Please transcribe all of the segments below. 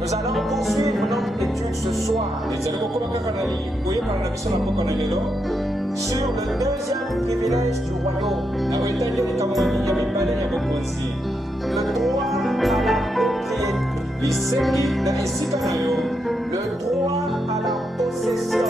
Nous allons poursuivre notre étude ce soir sur le deuxième privilège du royaume, le droit à la propriété, le droit à la possession.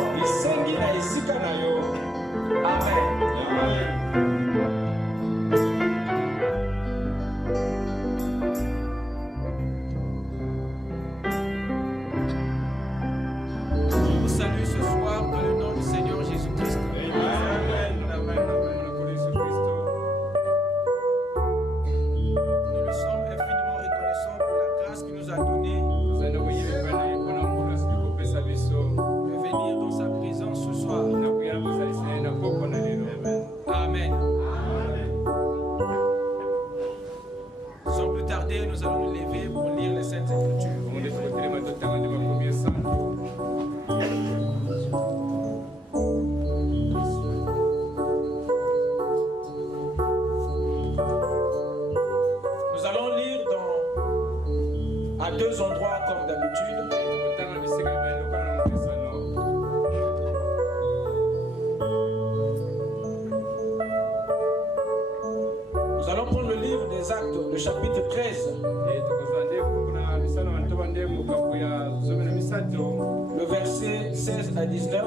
Amen. Le chapitre 13, le verset 16 à 19.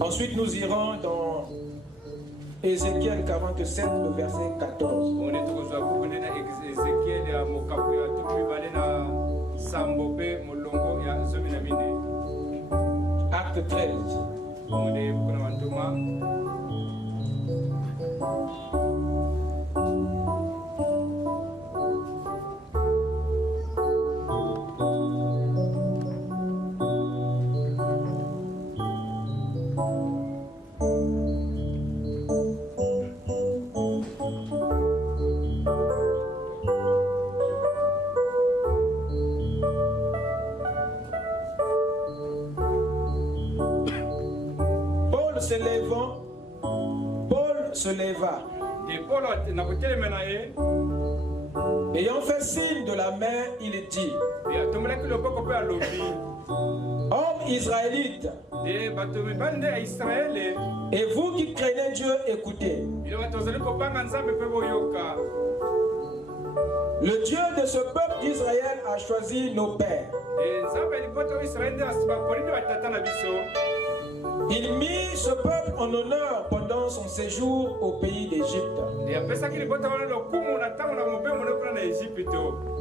Ensuite, nous irons dans Ézéchiel 47, le verset 14. Acte 13. Paul se leva. Ayant fait signe de la main, il dit: Hommes israélites, et vous qui craignez Dieu, écoutez. Le Dieu de ce peuple d'Israël a choisi nos pères. Il mit ce peuple en honneur pendant son séjour au pays d'Égypte.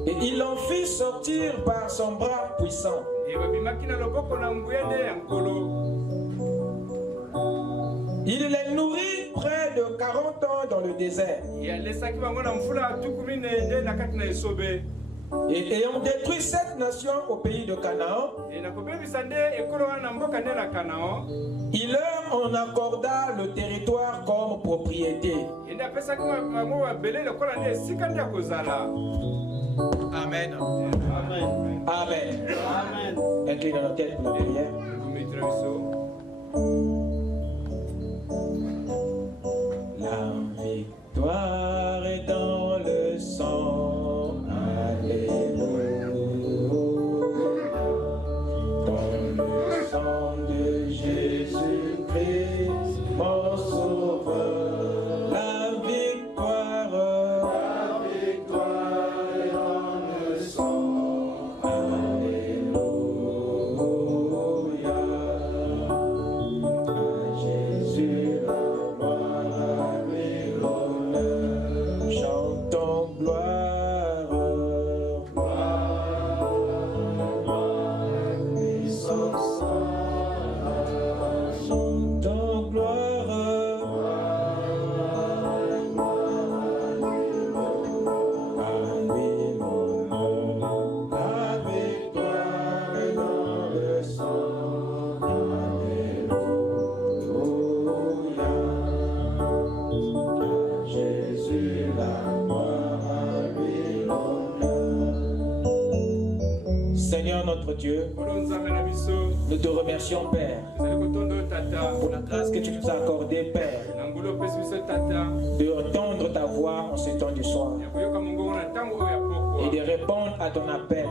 Et il l'en fit sortir par son bras puissant. Il les nourrit près de 40 ans dans le désert. Et ayant détruit 7 nations au pays de Canaan, il leur en accorda le territoire comme propriété. Amen. Amen. Amen. Inclinons nos têtes pour la prière. La victoire est dans le sang. Alléluia. Dans le sang de Jésus-Christ, mon sauveur. La victoire est dans le sang. Alléluia. Seigneur notre Dieu, nous te remercions, Père, pour la grâce que tu nous as accordée, Père, de entendre ta voix en ce temps du soir et de répondre à ton appel.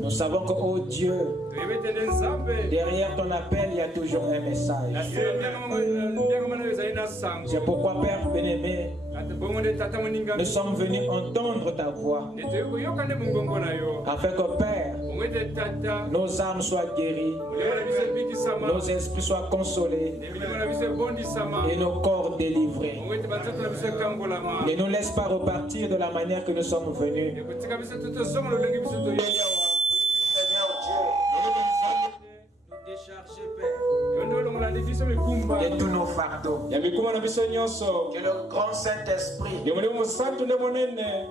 Nous savons que, oh Dieu, derrière ton appel, il y a toujours un message. C'est pourquoi, Père bien-aimé, nous sommes venus entendre ta voix, afin que, Père, nos âmes soient guéries, nos esprits soient consolés et nos corps délivrés. Ne nous laisse pas repartir de la manière que nous sommes venus. Décharger, Père, de tous nos fardeaux. Que le grand Saint-Esprit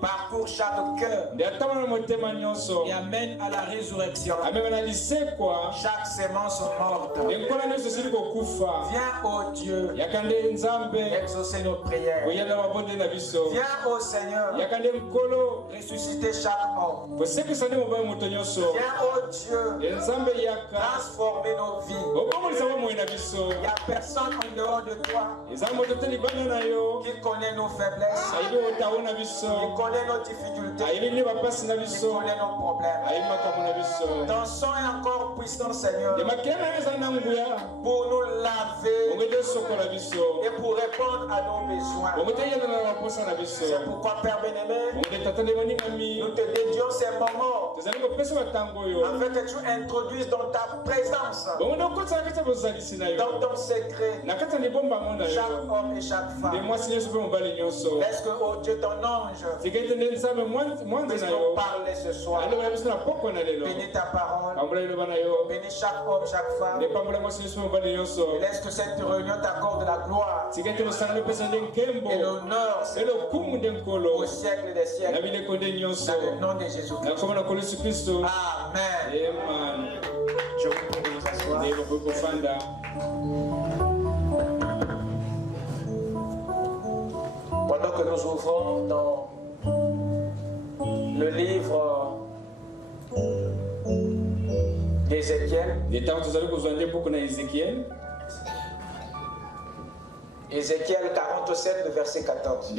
parcourt chaque cœur et amène à la résurrection chaque sémence morte. Viens, ô Dieu, exaucer nos prières. Viens, ô Seigneur, ressusciter chaque homme. Viens, ô Dieu, transformer nos vies. Il n'y a personne en dehors de toi qui connaît nos faiblesses, qui connaît nos difficultés, qui connaît nos problèmes. Ton sang est encore puissant, Seigneur, pour nous laver et pour répondre à nos besoins. C'est pourquoi, Père bien-aimé, nous te dédions ces moments afin que tu introduises dans ta présence, dans ton secret, chaque homme et chaque femme. Laisse que, oh Dieu, ton ange puisse nous parler ce soir. Bénis ta parole, bénis chaque homme, chaque femme. Et laisse que cette réunion t'accorde la gloire et l'honneur au siècle des siècles. Dans le nom de Jésus-Christ. Amen. Je vous prie de vous asseoir. Pendant que nous ouvrons dans le livre d'Ézéchiel, Ézéchiel 47, le verset 14.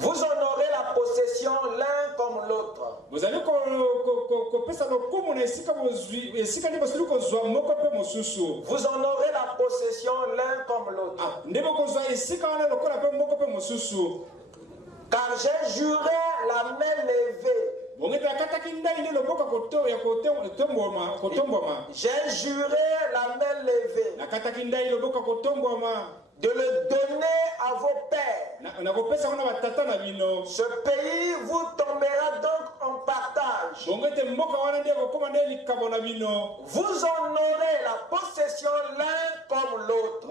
Vous honorez la possession l'un comme l'autre. Vous honorez la possession l'un comme l'autre. Car j'ai juré la main levée. J'ai juré la main levée de le donner à vos pères. Ce pays vous tombera donc en partage. Vous honorez la possession l'un comme l'autre.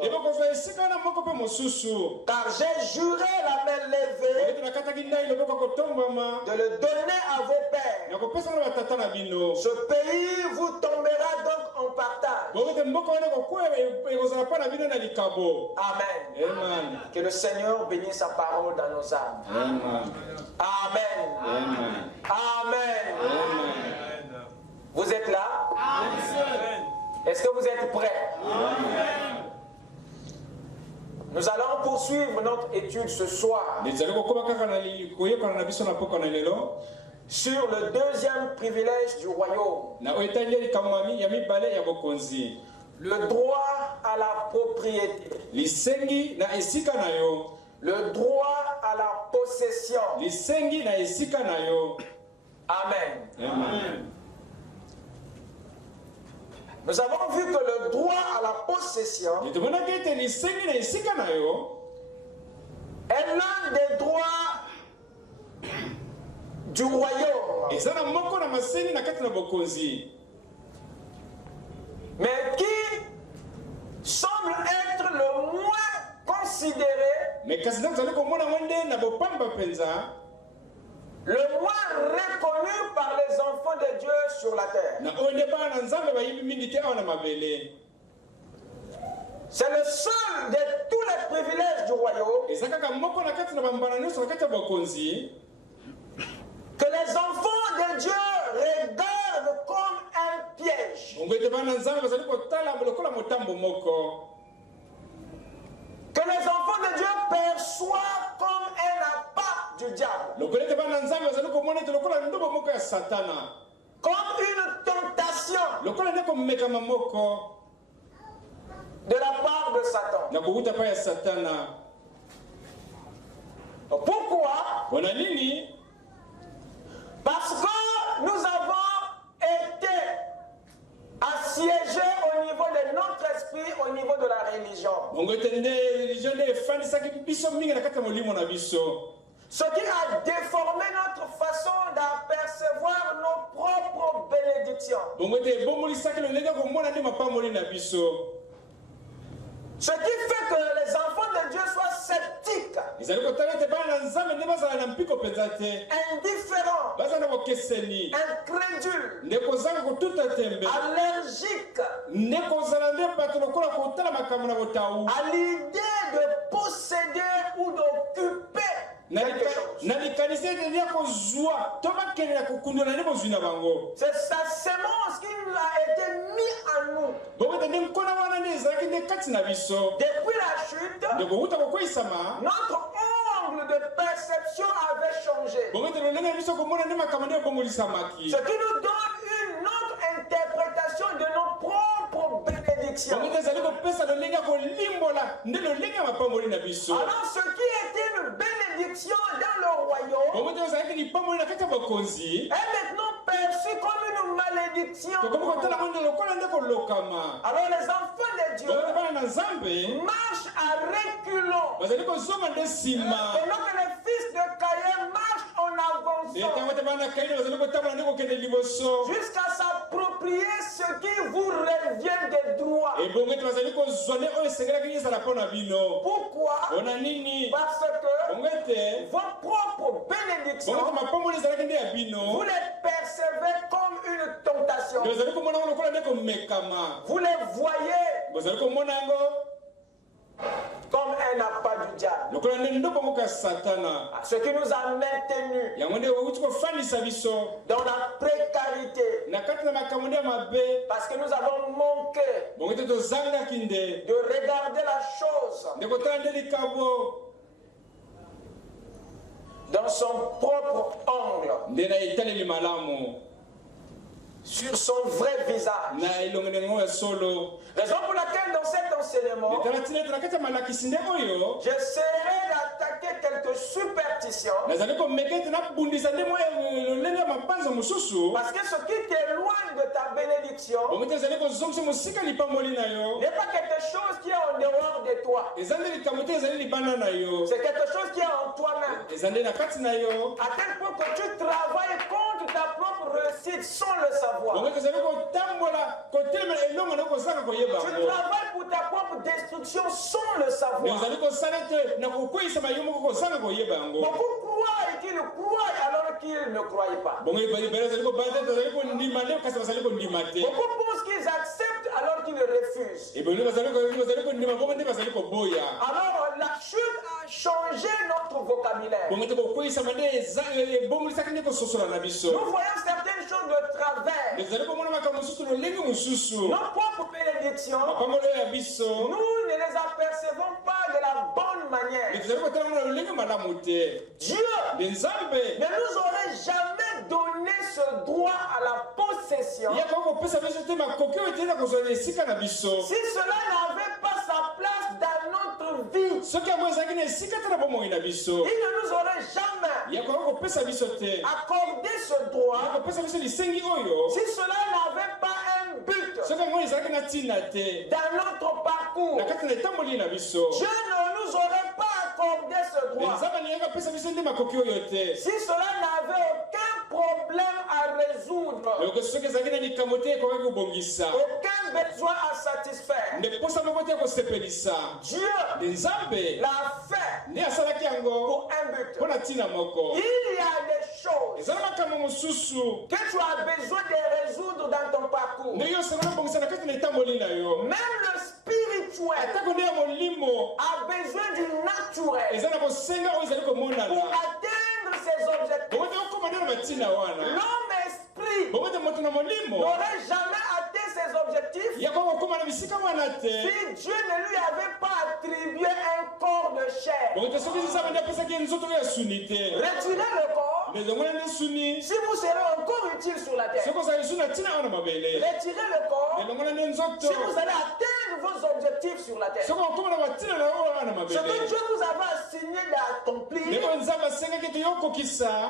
Car j'ai juré la main levée de le donner à vos pères. Ce pays vous tombera donc en partage. Amen. Amen. Que le Seigneur bénisse sa parole dans nos âmes. Amen. Amen. Amen. Amen. Vous êtes là? Amen. Est-ce que vous êtes prêts? Amen. Nous allons poursuivre notre étude ce soir sur le deuxième privilège du royaume. Le droit à la propriété. Le droit à la possession. Amen. Amen. Nous avons vu que le droit à la possession est l'un des droits du royaume, mais qui semble être le moins considéré, le moins reconnu par les enfants de Dieu sur la terre. C'est le seul de tous les privilèges que les enfants de Dieu regardent comme un piège. Que les enfants de Dieu perçoivent comme un appât du diable. Comme une tentation de la part de Satan. Pourquoi? Parce que nous avons été assiégés au niveau de notre esprit, au niveau de la religion. Ce qui a déformé notre façon d'apercevoir nos propres bénédictions. Ce qui fait que les enfants de Dieu soient sceptiques, indifférents, incrédules, allergiques à l'idée de posséder ou d'occuper quelque chose. C'est sa semence qui nous a été mise en nous. Depuis la chute, notre angle de perception avait changé. Ce qui nous donne une autre interprétation de nos propres bénédictions. Alors ce qui était une bénédiction dans le royaume est maintenant perçu comme une malédiction. Alors les enfants de Dieu marchent à reculons, pendant que les fils de Caïn marchent en avançant jusqu'à s'approprier ce qui vous revient de droit. Pourquoi? Parce que vos propres bénédictions, vous les percevez comme une tentation. Vous les voyez comme un appât du diable. Ce qui nous a maintenus dans la précarité, parce que nous avons manqué de regarder la chose dans son propre angle, sur son vrai visage. Raison pour laquelle dans cet enseignement, j'essaierai d'attaquer quelques superstitions, parce que ce qui t'éloigne de ta bénédiction n'est pas quelque chose qui est en dehors de toi. C'est quelque chose qui est en toi-même, à tel point que tu travailles contre ta propre réussite sans le savoir. Tu travailles pour ta propre destruction sans le savoir. Beaucoup croient qu'ils croient alors qu'ils ne croient pas. Beaucoup pensent qu'ils acceptent alors qu'ils refusent. Alors la chute a changé notre vocabulaire. Nous voyons certaines choses de travers. Nos propres bénédictions, nous ne les apercevons pas de la bonne manière. Dieu ne nous aurait jamais donné ce droit à la possession si cela n'avait pas sa place dans notre vie. Il ne nous aurait jamais accordé ce droit si cela n'avait pas un but dans notre parcours. Dieu ne nous aurait pas accordé ce droit si cela n'avait aucun problème à résoudre, aucun besoin à satisfaire. Dieu l'a fait pour un but. Il y a des choses que tu as besoin de résoudre dans ton parcours. Même le spirituel a besoin du naturel pour atteindre ses objectifs. L'homme esprit n'aurait jamais atteint ses objectifs si Dieu ne lui avait pas attribué un corps de chair. Retirez le corps si vous serez encore utile sur la terre. Retirez le corps si vous allez atteindre vos objectifs sur la terre. Ce que Dieu vous avait assigné d'accomplir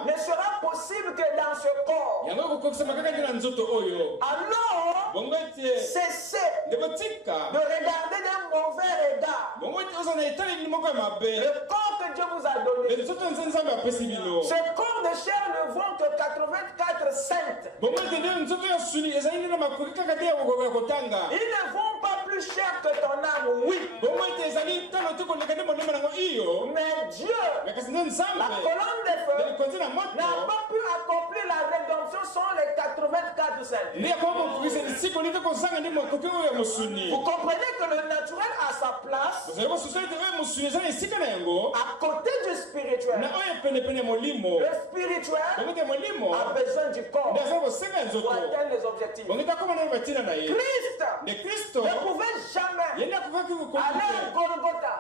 ne sera possible que dans ce corps. Alors, cessez de regarder d'un mauvais regard le corps que Dieu vous a donné. Ce corps de chair ne vaut que 84 cents. Ils ne vont pas plus cher que ton âme, oui. Mais Dieu, la colonne de feu, n'a pas pu accomplir la rédemption sans les 84 cents. Vous comprenez que le naturel a sa place à côté du spirituel. Le spirituel a besoin du corps pour atteindre les objectifs. Christ ne pouvait jamais aller à Golgotha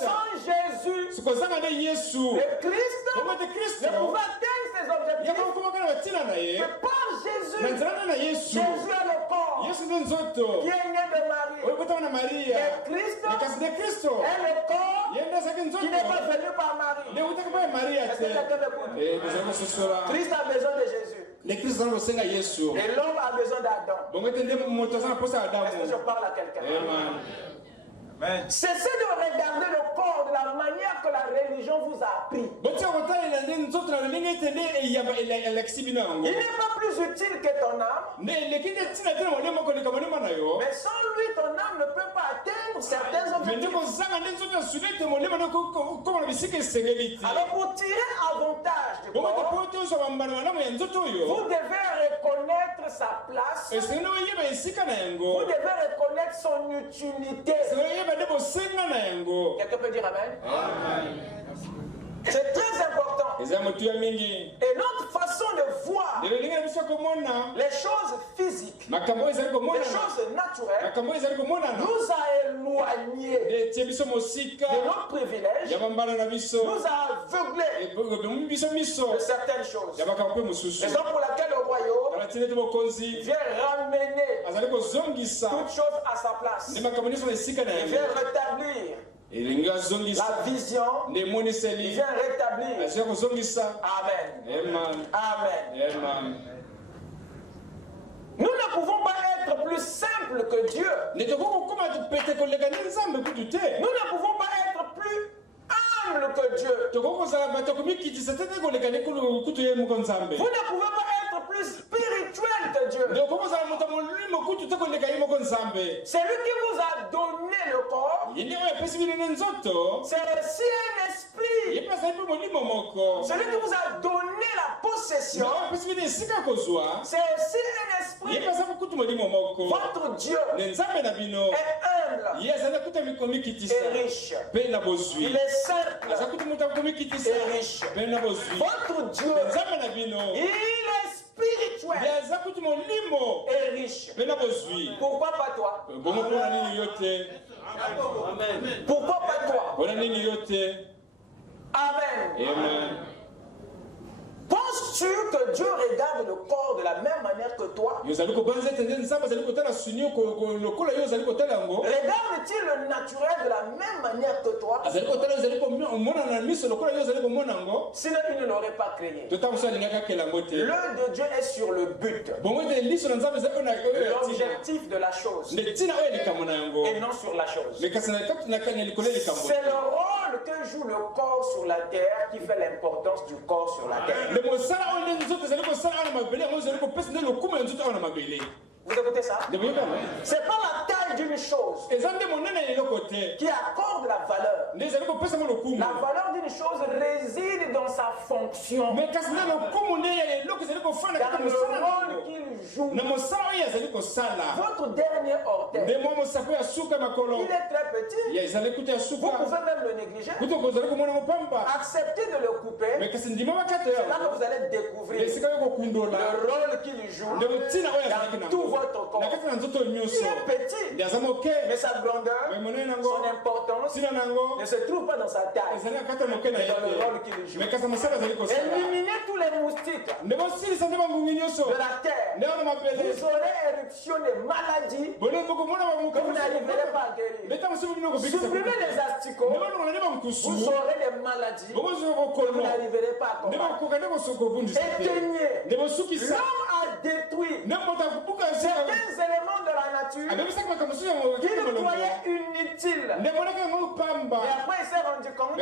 sans Jésus. Le Christ ne pouvait atteindre ses objectifs que par Jésus. Jésus est le corps qui est né de Marie. Et Christ est le corps qui n'est pas venu par Marie. Est-ce que quelqu'un m'écoute? Christ a besoin de Jésus. Et l'homme a besoin d'Adam. Est-ce que je parle à quelqu'un? Cessez de regarder le corps de la manière que la religion vous a appris. Il n'est pas plus utile que ton âme. Mais sans lui, ton âme ne peut pas atteindre certains objectifs. Alors pour tirer avantage du corps, vous devez reconnaître sa place. Vous devez reconnaître son utilité. Quelqu'un peut dire amen? C'est très important. Et notre façon de voir les choses physiques, les choses naturelles, nous a éloignés de nos privilèges, nous a aveuglés de certaines choses. Raison pour laquelle le royaume vient ramener toutes choses à sa place. Il vient rétablir la vision. Il vient rétablir. Amen. Amen. Nous ne pouvons pas être plus simples que Dieu. Nous ne pouvons pas être plus humbles que Dieu. Vous ne pouvez pas être plus spirituel que Dieu. C'est lui qui vous a donné le corps. C'est aussi un esprit. Celui qui vous a donné la possession. C'est aussi un esprit. Votre Dieu est humble et riche. Il est simple et riche. Votre Dieu, il est spirituel et riche. Pourquoi pas toi? Pourquoi pas toi? Amen. Penses-tu que Dieu regarde le corps de la même manière que toi? Regarde-t-il le naturel de la même manière que toi? Sinon il ne l'aurait pas créé. L'œil de Dieu est sur le but, l'objectif de la chose, et non sur la chose. C'est le rôle que joue le corps sur la terre qui fait l'importance du corps sur la terre. Vous écoutez ça? C'est pas la taille d'une chose qui accorde la valeur. La valeur d'une chose réside dans sa fonction, dans le rôle qu'il joue. Votre dernier orteil, il est très petit. Vous pouvez même le négliger. Acceptez de le couper. C'est là que vous allez découvrir le rôle qu'il joue dans tout votre corps. Il est petit, mais sa grandeur, son importance ne se trouve pas dans sa taille, mais dans le rôle qu'il joue. Éliminez tous les moustiques de la terre. Vous aurez éruption de maladies que vous n'arriverez pas à guérir. Supprimez les asticots, vous aurez des maladies que vous n'arriverez pas à combattre. Éteignez. L'homme a détruit certains éléments de la nature qu'il croyait inutiles. Et après il s'est rendu compte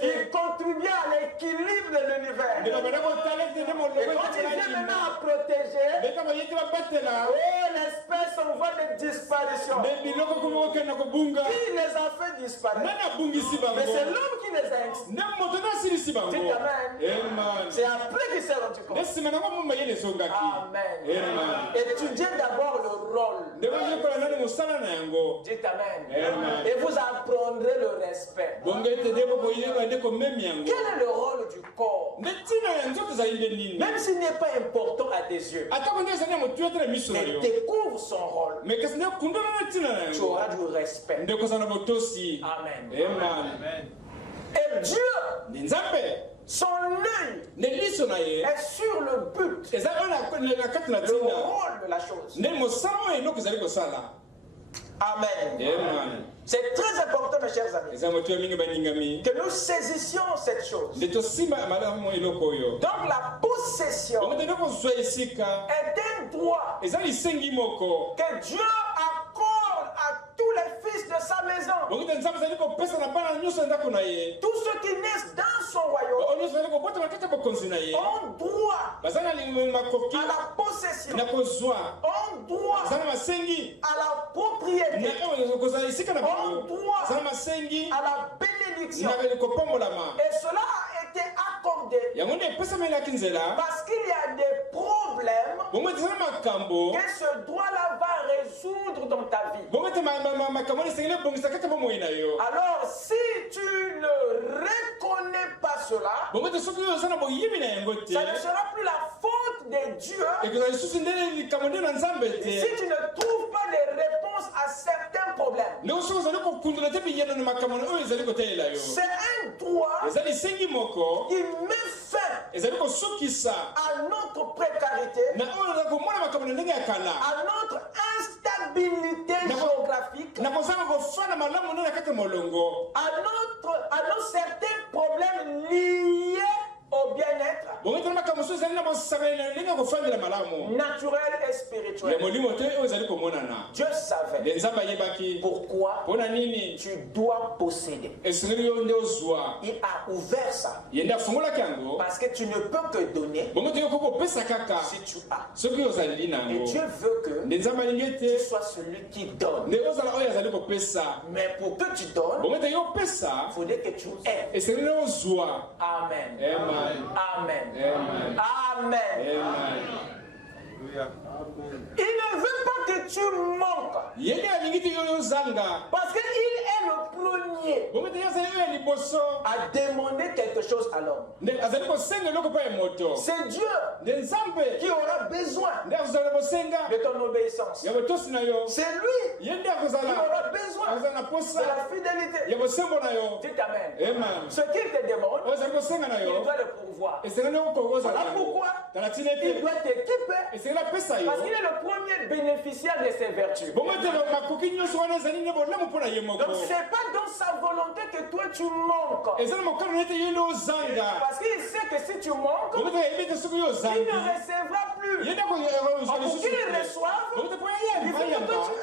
qu'il contribuait à l'équilibre de l'univers. Et quand il vient maintenant à protéger, l'espèce en voie de disparition. Qui les a fait disparaître? Mais c'est l'homme qui les a extirpés. Amen. C'est après qu'il s'est rendu compte. Amen. Étudiez d'abord le rôle. Dites amen. Et vous apprendrez le respect. Quel est le rôle du corps? Même s'il n'est pas important à tes yeux, mais découvre son rôle. Tu auras du respect. Amen. Et Dieu, son œil est sur le but, le rôle de la chose. Amen. C'est très important, mes chers amis, que nous saisissions cette chose. Donc la possession est un droit que Dieu accorde à tous les fils de sa maison. Tous ceux qui naissent dans son royaume ont droit à la possession, ont droit à la propriété, ont droit à la bénédiction. Et cela a été accordé parce qu'il y a des problèmes que ce droit-là va résoudre dans ta vie. Alors si tu ne reconnais pas cela, ça ne sera plus la faute de Dieu si tu ne trouves pas les réponses à certains problèmes. C'est un droit qui met fin à notre précarité, à notre instabilité géographique, à nos certains problèmes liés au bien-être naturel et spirituel. Dieu savait pourquoi tu dois posséder. Il a ouvert ça parce que tu ne peux que donner si tu as. Et Dieu veut que tu sois celui qui donne. Mais pour que tu donnes, il faudrait que tu aies. Amen. Amen. Amen. Amen. Il ne veut pas que tu manques. Parce qu'il est le premier à demander quelque chose à l'homme. C'est Dieu qui aura besoin de ton obéissance. C'est lui qui aura besoin de la fidélité. Dites amen. Ce qu'il te demande, il doit le pourvoir. Voilà pourquoi il doit t'équiper. Parce qu'il est le premier bénéficiaire de ses vertus. Donc c'est pas dans sa volonté que toi tu manques. Parce qu'il sait que si tu manques, il ne recevra plus. Pour qu'il reçoive, il faut que tu aies.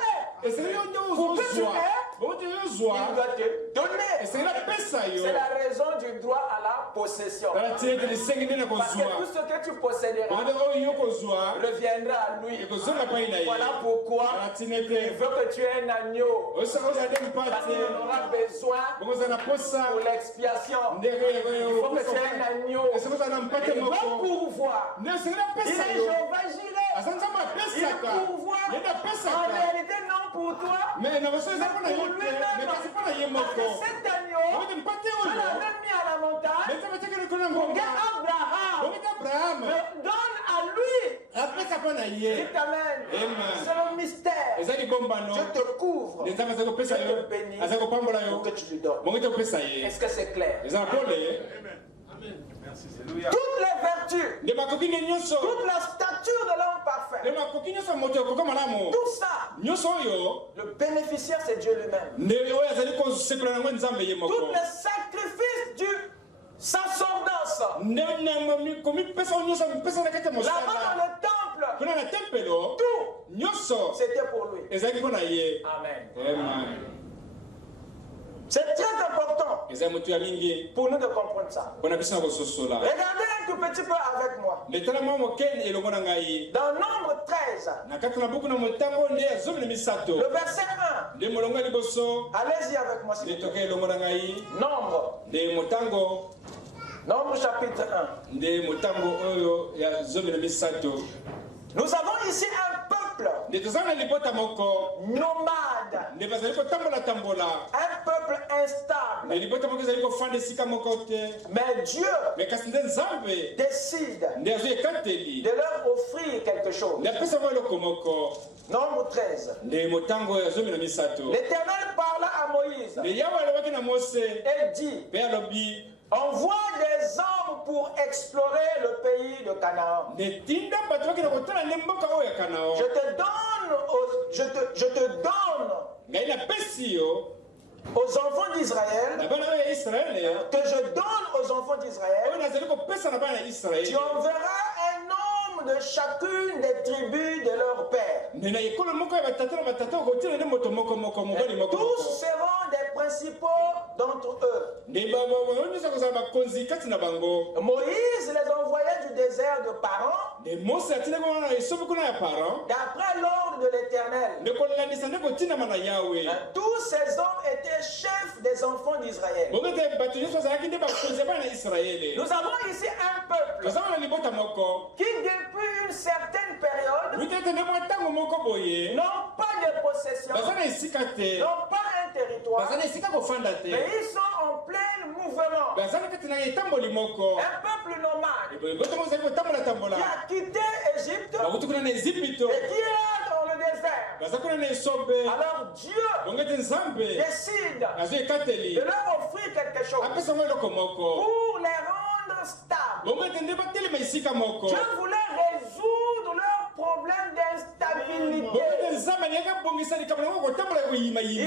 Pour que tu aies, doit te donner. C'est la raison du droit à la possession. Parce que tout ce que tu posséderas reviendra à lui. Voilà pourquoi il veut que tu aies un agneau. Parce qu'il en aura besoin pour l'expiation. Il faut que tu aies un agneau. Il va pourvoir. Il est Jéhovah Jireh. Il pourvoit. En réalité, non pour toi, mais pour lui-même. Parce que cet agneau, je l'avais mis à la montagne pour que Abraham donne à lui. Dites Amen. C'est le mystère. Je te couvre. Je te bénis pour que tu lui donnes. Est-ce que c'est clair? Toutes les vertus, toute la stature de l'homme parfait, tout ça, le bénéficiaire c'est Dieu lui-même. Tous les sacrifices du sacerdoce, là-bas dans le temple, tout, c'était pour lui. Amen. C'est très important pour nous de comprendre ça. Regardez un tout petit peu avec moi. Dans Nombre 13, le verset 1. Allez-y avec moi s'il vous plaît. Nombre chapitre 1. Nous avons ici un peuple nomade, un peuple instable. Mais Dieu décide de leur offrir quelque chose. Nombre 13. L'Éternel parla à Moïse et dit: envoie des hommes pour explorer le pays de Canaan. Je te donne aux enfants d'Israël, que je donne aux enfants d'Israël, tu enverras un homme de chacune des tribus de leur père. Tous seront des principaux d'entre eux. Moïse les envoyait du désert de Paran, d'après l'ordre de l'Éternel. Tous ces hommes étaient chefs des enfants d'Israël. Nous avons ici un peuple qui depuis une certaine période n'ont pas de possession, n'ont pas un territoire, mais ils sont en plein mouvement. Un peuple nomade qui a quitté Égypte et qui est dans le désert. Alors Dieu décide de leur offrir quelque chose pour les rendre stables. Dieu voulait résoudre leurs problèmes d'instabilité. Il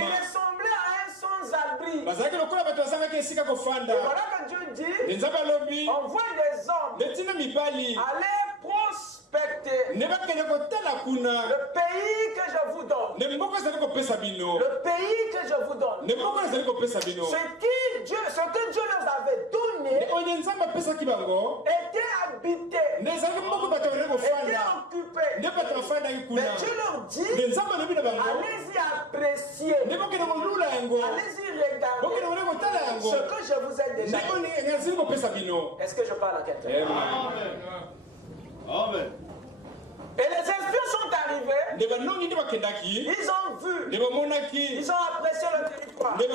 ressemblait à un sans-abri. Et voilà que Dieu dit: envoie des hommes, allez prospecter le pays que je vous donne. Le pays que je vous donne. Ce que Dieu leur avait donné était habité, était occupé. Mais Dieu leur dit: allez-y apprécier, allez-y regarder ce que je vous ai déjà dit. Est-ce que je parle à quelqu'un? Amen. Et les espions sont arrivés, ils ont vu, ils ont apprécié le territoire. Et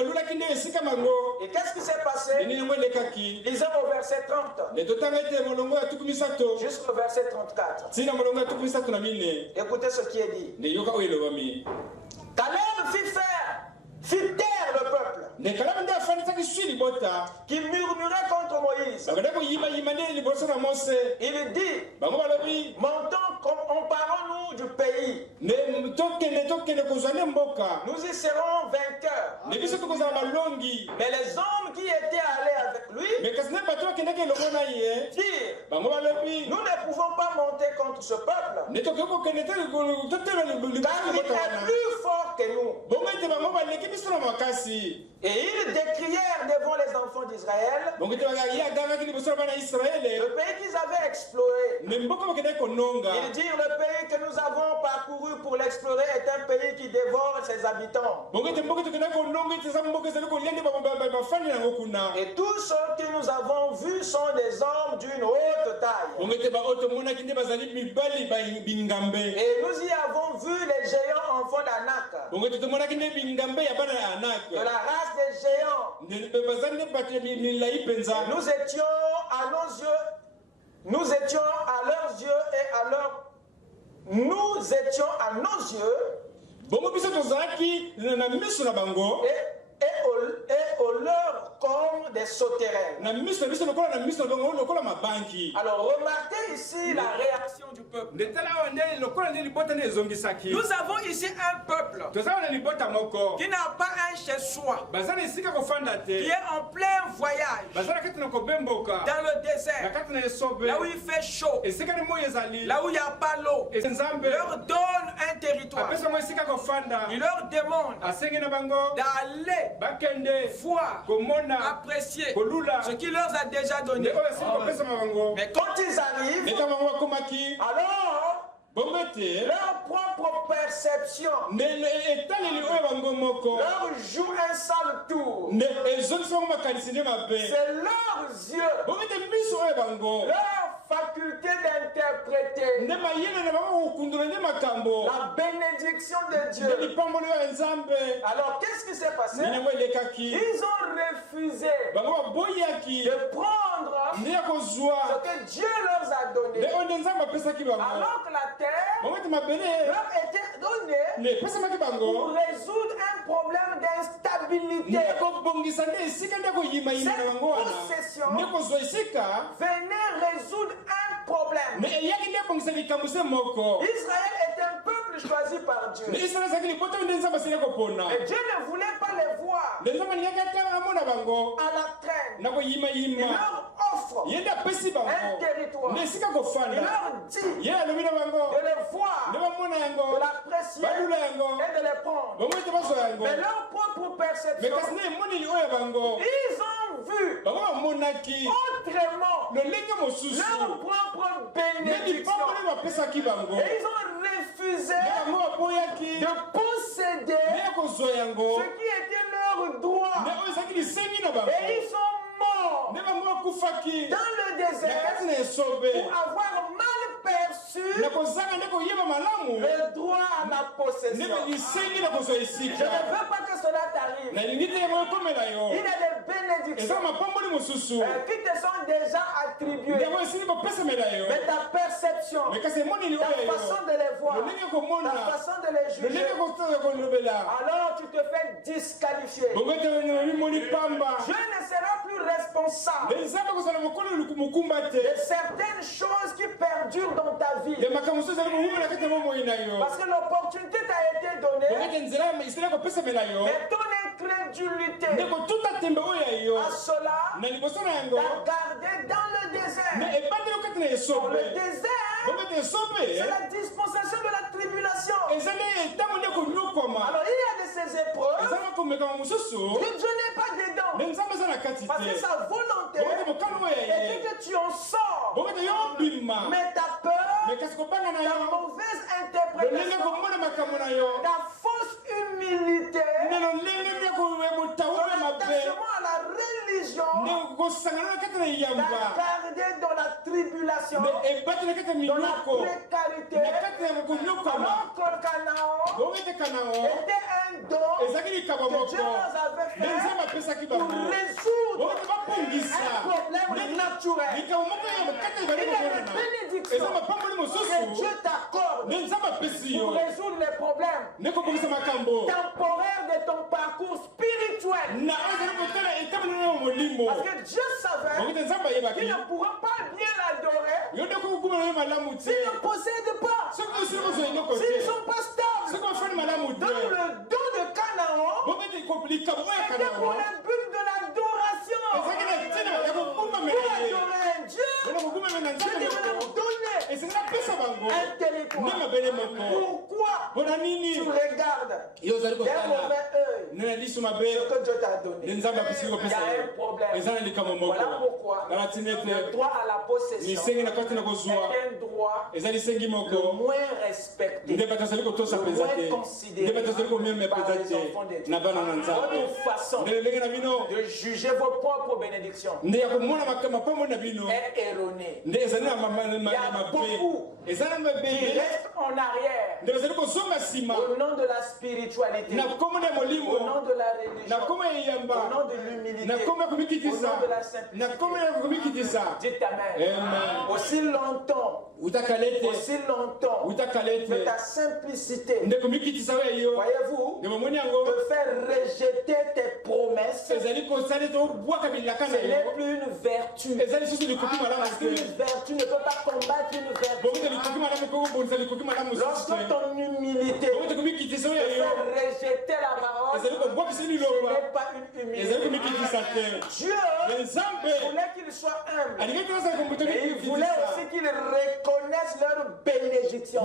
qu'est-ce qui s'est passé? Lisons au verset 30 jusqu'au verset 34. Écoutez ce qui est dit. Caleb fit taire le peuple qui murmurait contre Moïse. Il dit: montons, emparons-nous du pays. Nous y serons vainqueurs. Mais les hommes qui étaient allés avec lui nous ne pouvons pas monter contre ce peuple, car il est plus fort que nous. Et ils décrièrent devant les enfants d'Israël le pays qu'ils avaient exploré. Ils dirent: le pays que nous avons parcouru pour l'explorer est un pays qui dévore ses habitants. Et tous ceux que nous avons vus sont des hommes d'une haute taille. Et nous y avons vu les géants enfants d'Anak, de la race des géants. Et nous étions à leurs yeux et à leurs... Nous étions à nos yeux et au leur comme des sauterelles. Alors remarquez ici la réaction du peuple. Nous avons ici un peuple qui n'a pas un chez-soi, qui est en plein voyage dans le désert, là où il fait chaud, là où il n'y a pas l'eau. Il leur donne un territoire. Il leur demande d'aller voir, apprécier ce qu'il leur a déjà donné. Mais quand ils arrivent, alors leur propre perception leur joue un sale tour. C'est leurs yeux, leur faculté d'interpréter la bénédiction de Dieu. Alors qu'est-ce qui s'est passé? Ils ont refusé de prendre ce que Dieu leur a donné, alors que la terre leur était donnée pour résoudre un problème d'instabilité. Cette possession venait résoudre un problème. Israël est un peuple choisi par Dieu. Et Dieu ne voulait pas les voir à la traîne. Il leur offre un territoire. Il leur dit de les voir, de l'apprécier et de les prendre. Mais leur propre perception, ils ont vu autrement leur propre bénédiction. Et ils ont refusé de posséder ce qui était leur droit. Et ils sont morts dans le désert pour avoir mal perçu le droit à la possession. Je ne veux pas que cela t'arrive. Il y a des bénédictions qui te sont déjà attribuées. Mais ta perception, ta façon de les voir, ta façon de les juger, alors tu te fais disqualifier. Dieu ne sera plus responsable de certaines choses qui perdurent dans ta vie. Parce que l'opportunité t'a été donnée, mais ton incrédulité à cela t'a gardé dans le désert. Dans le désert, c'est la dispensation de la tribulation. Alors il y a de ces épreuves que Dieu n'est pas dedans, parce que sa volonté est que tu en sors. Mais ta peur, ta mauvaise interprétation, ta fausse humilité, ton attachement à la religion t'a gardé dans la tribulation, dans la précarité, alors que le Canaan était un don que Dieu nous avait fait pour résoudre un problème naturel. Il y a des bénédictions que Dieu t'accorde pour résoudre les problèmes temporaires de ton parcours spirituel. Parce que Dieu savait qu'il ne pourra pas bien l'adorer s'ils ne possèdent pas, s'ils ne sont pas stables. Dans le don de Canaan, c'était pour le but de l'adoration. Pourquoi tu regardes d'un mauvais œil ce que Dieu t'a donné? Il y a un problème. Voilà pourquoi le droit à la possession est un droit le moins respecté, le moins considéré par les enfants de Dieu. Votre façon de juger vos propres bénédictions est erronée. Il y a beaucoup qui restent en arrière au nom de la spiritualité, au nom de la religion, au nom de l'humilité, au nom de la simplicité. Dites Amen. Aussi longtemps que ta simplicité, voyez-vous, te faire rejeter tes promesses, ce n'est plus une vertu. Parce qu'une vertu ne peut pas combattre une vertu. Lorsque ton humilité te fait rejeter la parole, ce n'est pas une humilité. Dieu voulait qu'ils soient humbles, mais il voulait aussi qu'ils reconnaissent leur bénédiction.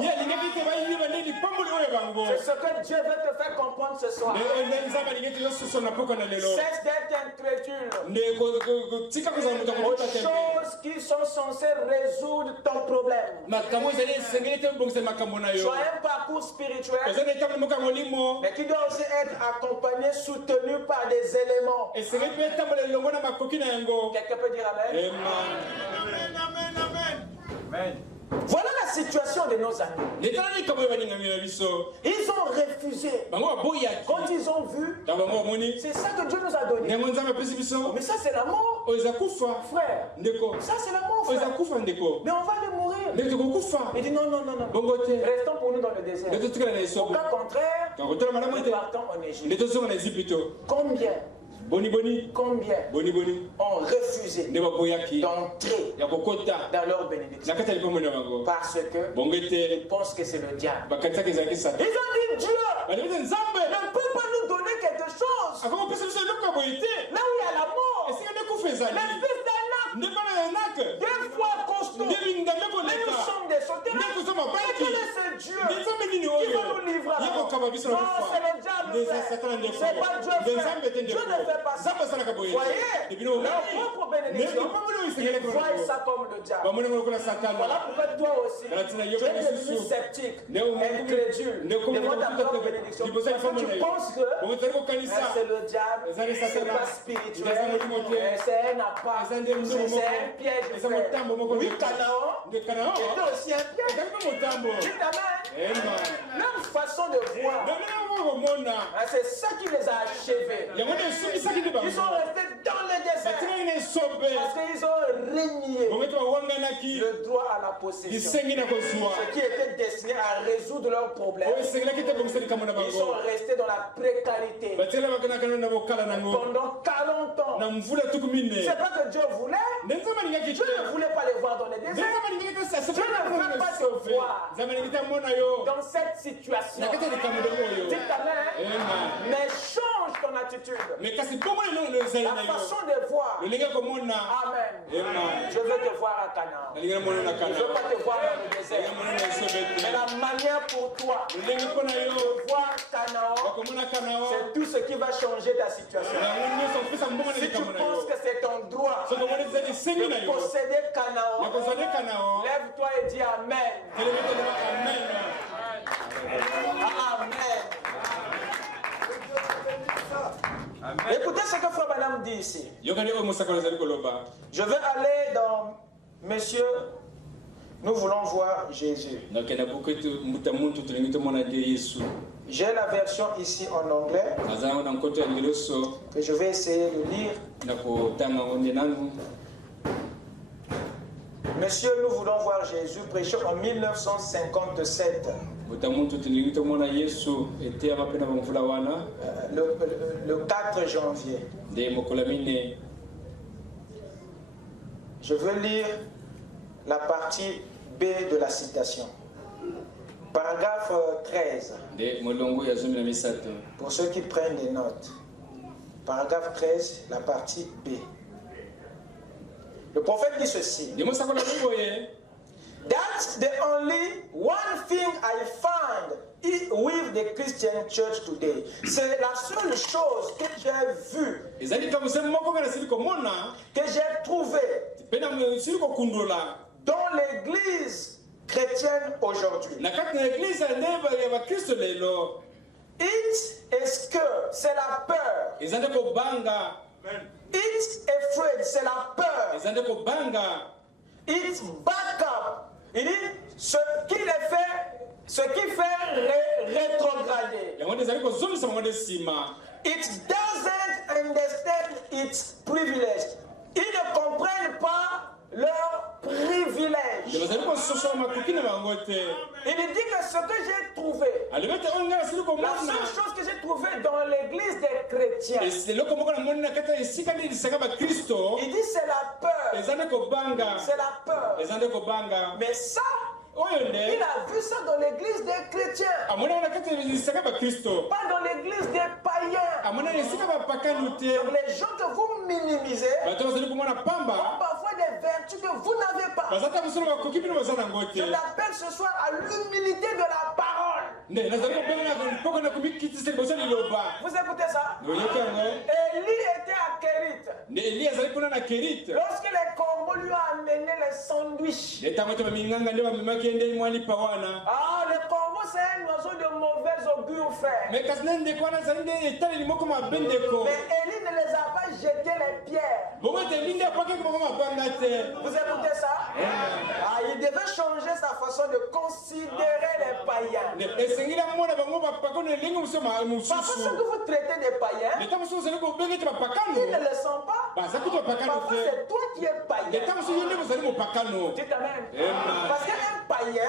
C'est ce que Dieu veut te faire comprendre ce soir. Cesse d'être incrédule aux choses qui sont censées résoudre ton problème. Tu as un parcours spirituel, mais qui doit aussi être accompagné, soutenu par des éléments. Quelqu'un peut dire Amen? Amen. Voilà la situation de nos amis. Ils ont refusé. Quand ils ont vu, c'est ça que Dieu nous a donné. Mais ça c'est la mort. Frère, ça c'est la mort, frère. Mais on va les mourir. Il dit non. Restons pour nous dans le désert. Au cas contraire, nous partons en Égypte. Combien ont refusé d'entrer dans leur bénédiction parce qu'ils pensent que c'est le diable. Ils ont dit Dieu ne peut pas nous donner quelque chose là où il y a la mort. Le fils d'un arc, deux fois costaud, mais nous sommes des sauterelles. Mais quel est ce Dieu qui va nous livrer? Non, c'est le diable. C'est pas Dieu. Dieu ne fait pas ça. Voyez, leur propre bénédiction, ils voient ça comme le diable. Voilà pourquoi toi aussi, tu es devenu sceptique, incrédule devant ta propre bénédiction. Parce que tu penses que c'est le diable, c'est pas spirituel, c'est un appât, c'est un piège. Oui, Canaan était aussi un piège. Leur façon de voir, c'est ça qui les a achevés. Ils sont restés dans le désert parce qu'ils ont renié le droit à la possession, ce qui était destiné à résoudre leurs problèmes. Ils sont restés dans la précarité pendant 40 ans. C'est pas que Dieu voulait. Dieu ne voulait pas les voir dans le désert. Dieu ne veut pas te voir dans cette situation. Dites Amen. Mais change ton attitude. La façon de voir. Amen. Je veux te voir à Canaan. Je ne veux pas te voir dans le désert. Mais la manière pour toi de voir Canaan, c'est tout ce qui va changer ta situation. Si tu penses que c'est ton droit de posséder Canaan, lève-toi et dis Amen. Amen. Écoutez ce que Frère Branham dit ici. Je vais aller dans Monsieur, nous voulons voir Jésus. J'ai la version ici en anglais que je vais essayer de lire. Monsieur, nous voulons voir Jésus, prêché en 1957. Le 4 janvier. Je veux lire la partie B de la citation. Paragraphe 13. Pour ceux qui prennent des notes. Paragraphe 13, la partie B. Le prophète dit ceci. That's the only one thing I found with the Christian church today. C'est la seule chose que j'ai vue, que j'ai trouvée dans l'église chrétienne aujourd'hui. It's que c'est la peur. It's afraid, c'est la peur. It's backup. Il dit ce qui fait rétrograder. It doesn't understand its privilege. Ils ne comprennent pas leur privilège. Il dit que ce que j'ai trouvé, la seule chose que j'ai trouvé dans l'église des chrétiens, il dit c'est la peur. C'est la peur. Mais ça, il a vu ça dans l'église des chrétiens. Pas dans l'église des païens. Donc les gens que vous minimisez ont parfois des vertus que vous n'avez pas. Je l'appelle ce soir à l'humilité de la parole. Vous écoutez ça? Élie était à Kérit. Lorsque les corbeaux lui ont amené les sandwichs. Le corbeau, c'est un oiseau de mauvais augure, frère. Mais Élie ne les a pas jeté les pierres. Vous écoutez ça? Il devait changer sa façon de considérer les païens. Parfois, ce que vous traitez des païens, ils ne le sont pas. Parfois, c'est toi qui es païen. Dites amen. Parce qu'un païen,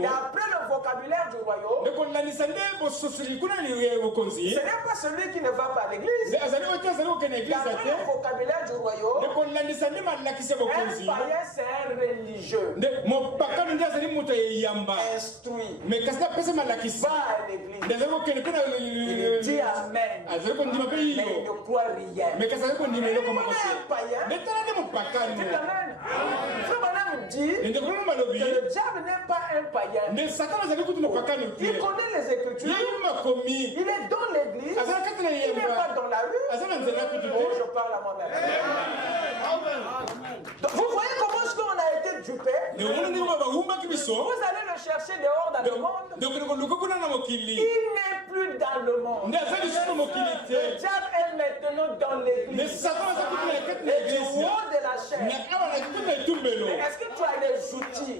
d'après le vocabulaire du royaume, ce n'est pas celui qui ne va pas à l'église. D'après le vocabulaire du royaume, un païen, c'est un religieux. Instruit. Va à l'église. Il dit amen. Mais il ne croit rien. Un païen, dit amen. Frère Branham dit que le diable n'est pas un païen. Il connaît les Écritures. Il est dans l'église. Il n'est pas dans la rue. Oh, je parle à moi-même. Vous voyez comment est-ce qu'on a été dupé? Vous allez le chercher dehors dans le monde. Il n'est plus dans le monde. Le diable est maintenant dans l'église. Et du haut de la chair. Est-ce que tu as les outils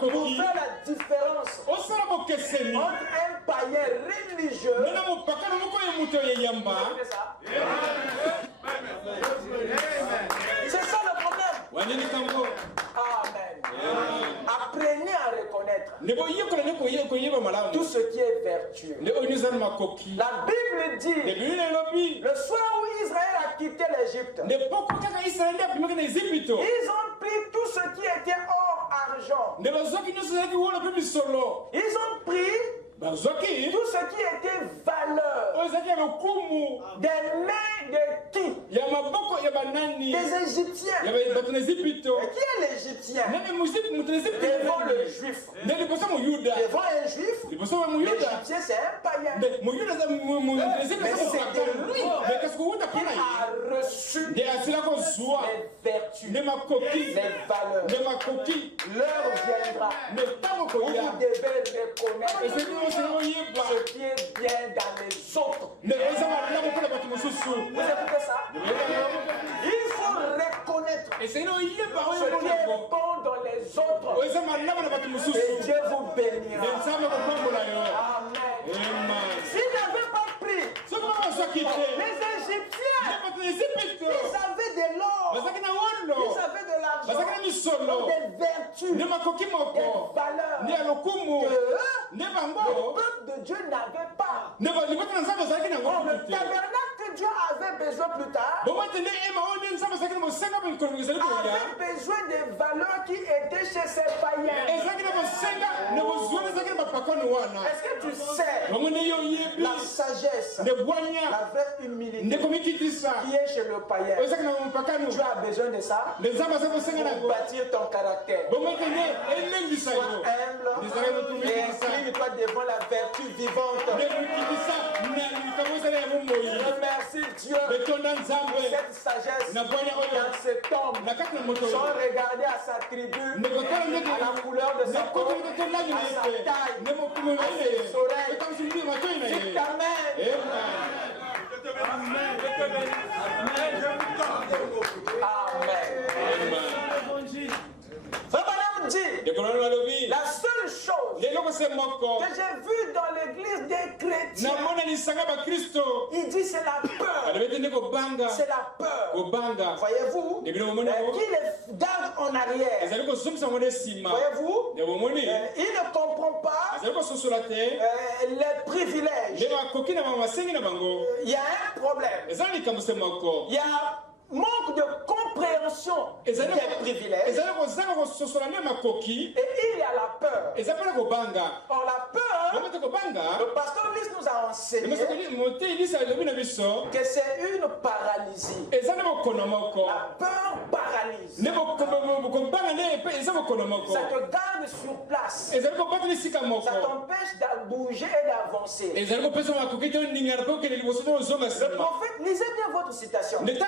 pour faire la différence entre un païen religieux? C'est ça le problème. Amen. Apprenez à reconnaître tout ce qui est vertueux. La Bible dit, le soir où Israël a quitté l'Égypte, ils ont pris tout ce qui était or, argent. Ils ont pris tout ce qui était valeur. Des mains de qui? Des Égyptiens. Et qui est l'Égyptien? Devant le juif. Devant un juif, l'Égyptien c'est un païen. Mais c'est de lui qu'il a reçu les vertus, les valeurs. L'heure viendra où vous devez reconnaître ce qui est bien dans les autres. Vous écoutez ça? Il faut reconnaître ce qui est bon dans les autres. Et Dieu vous bénira. Amen. S'il n'avait pas pris les Égyptiens, ils avaient de l'or, ils avaient de l'argent, des vertus, des valeurs que le peuple de Dieu n'avait pas. Le tabernacle que Dieu avait besoin plus tard avait besoin des valeurs qui étaient chez ces païens. Est-ce que tu sais la sagesse, la vraie humilité qui est chez le païen? Tu as besoin de ça pour bâtir ton caractère. Sois humble et incline-toi devant la vertu vivante. Remercie Dieu pour cette sagesse dans cet homme, sans regarder à sa tribu, à la couleur de sa peau, à sa taille, à ses oreilles. Dis Amen. La seule chose que j'ai vue dans l'église des chrétiens, il dit c'est la peur. C'est la peur. Voyez-vous, qui les garde en arrière. Voyez-vous, il ne comprend pas les privilèges. Il y a un problème. Il y a manque de compréhension des privilèges. Et il y a la peur. Or la peur, le pasteur Lys nous a enseigné que c'est une paralysie. La peur paralyse. Ça te garde sur place. Ça t'empêche de bouger et d'avancer. Le prophète, lisez bien votre citation. Il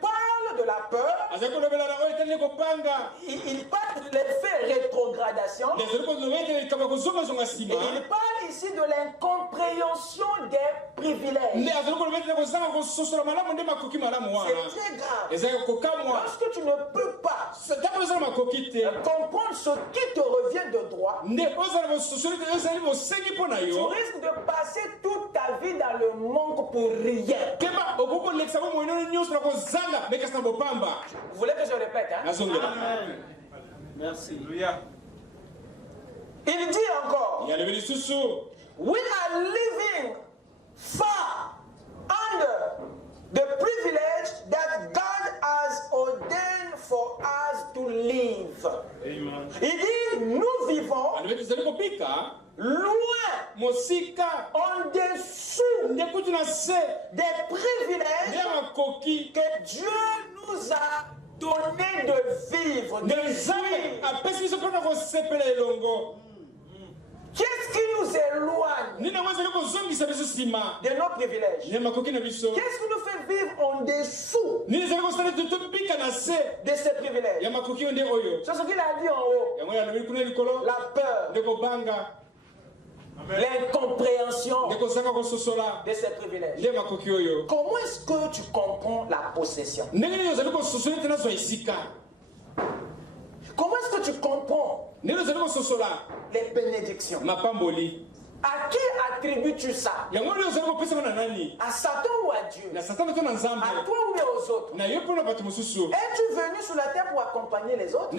parle de la peur. Il parle de l'effet rétrogradation. Et il parle ici de l'incompréhension des privilèges. C'est très grave. Lorsque tu ne peux pas comprendre ce qui te revient de droit, tu risques de passer toute ta vie dans le manque pour rien. Vous voulez que je répète, hein? Merci. Il dit encore, we are living far under the privilege that God has ordained for us to live. Amen. Il dit, nous vivons loin, en dessous des privilèges que Dieu nous a donné de vivre, de Qu'est-ce qui nous éloigne de nos privilèges? Qu'est-ce qui nous fait vivre en dessous de ces privilèges? C'est ce qu'il a dit en haut. La peur, l'incompréhension de ces privilèges. Comment est-ce que tu comprends la possession? Comment est-ce que tu comprends les bénédictions? À qui attribues-tu ça? À Satan ou à Dieu? À toi ou aux autres? Es-tu venu sur la terre pour accompagner les autres?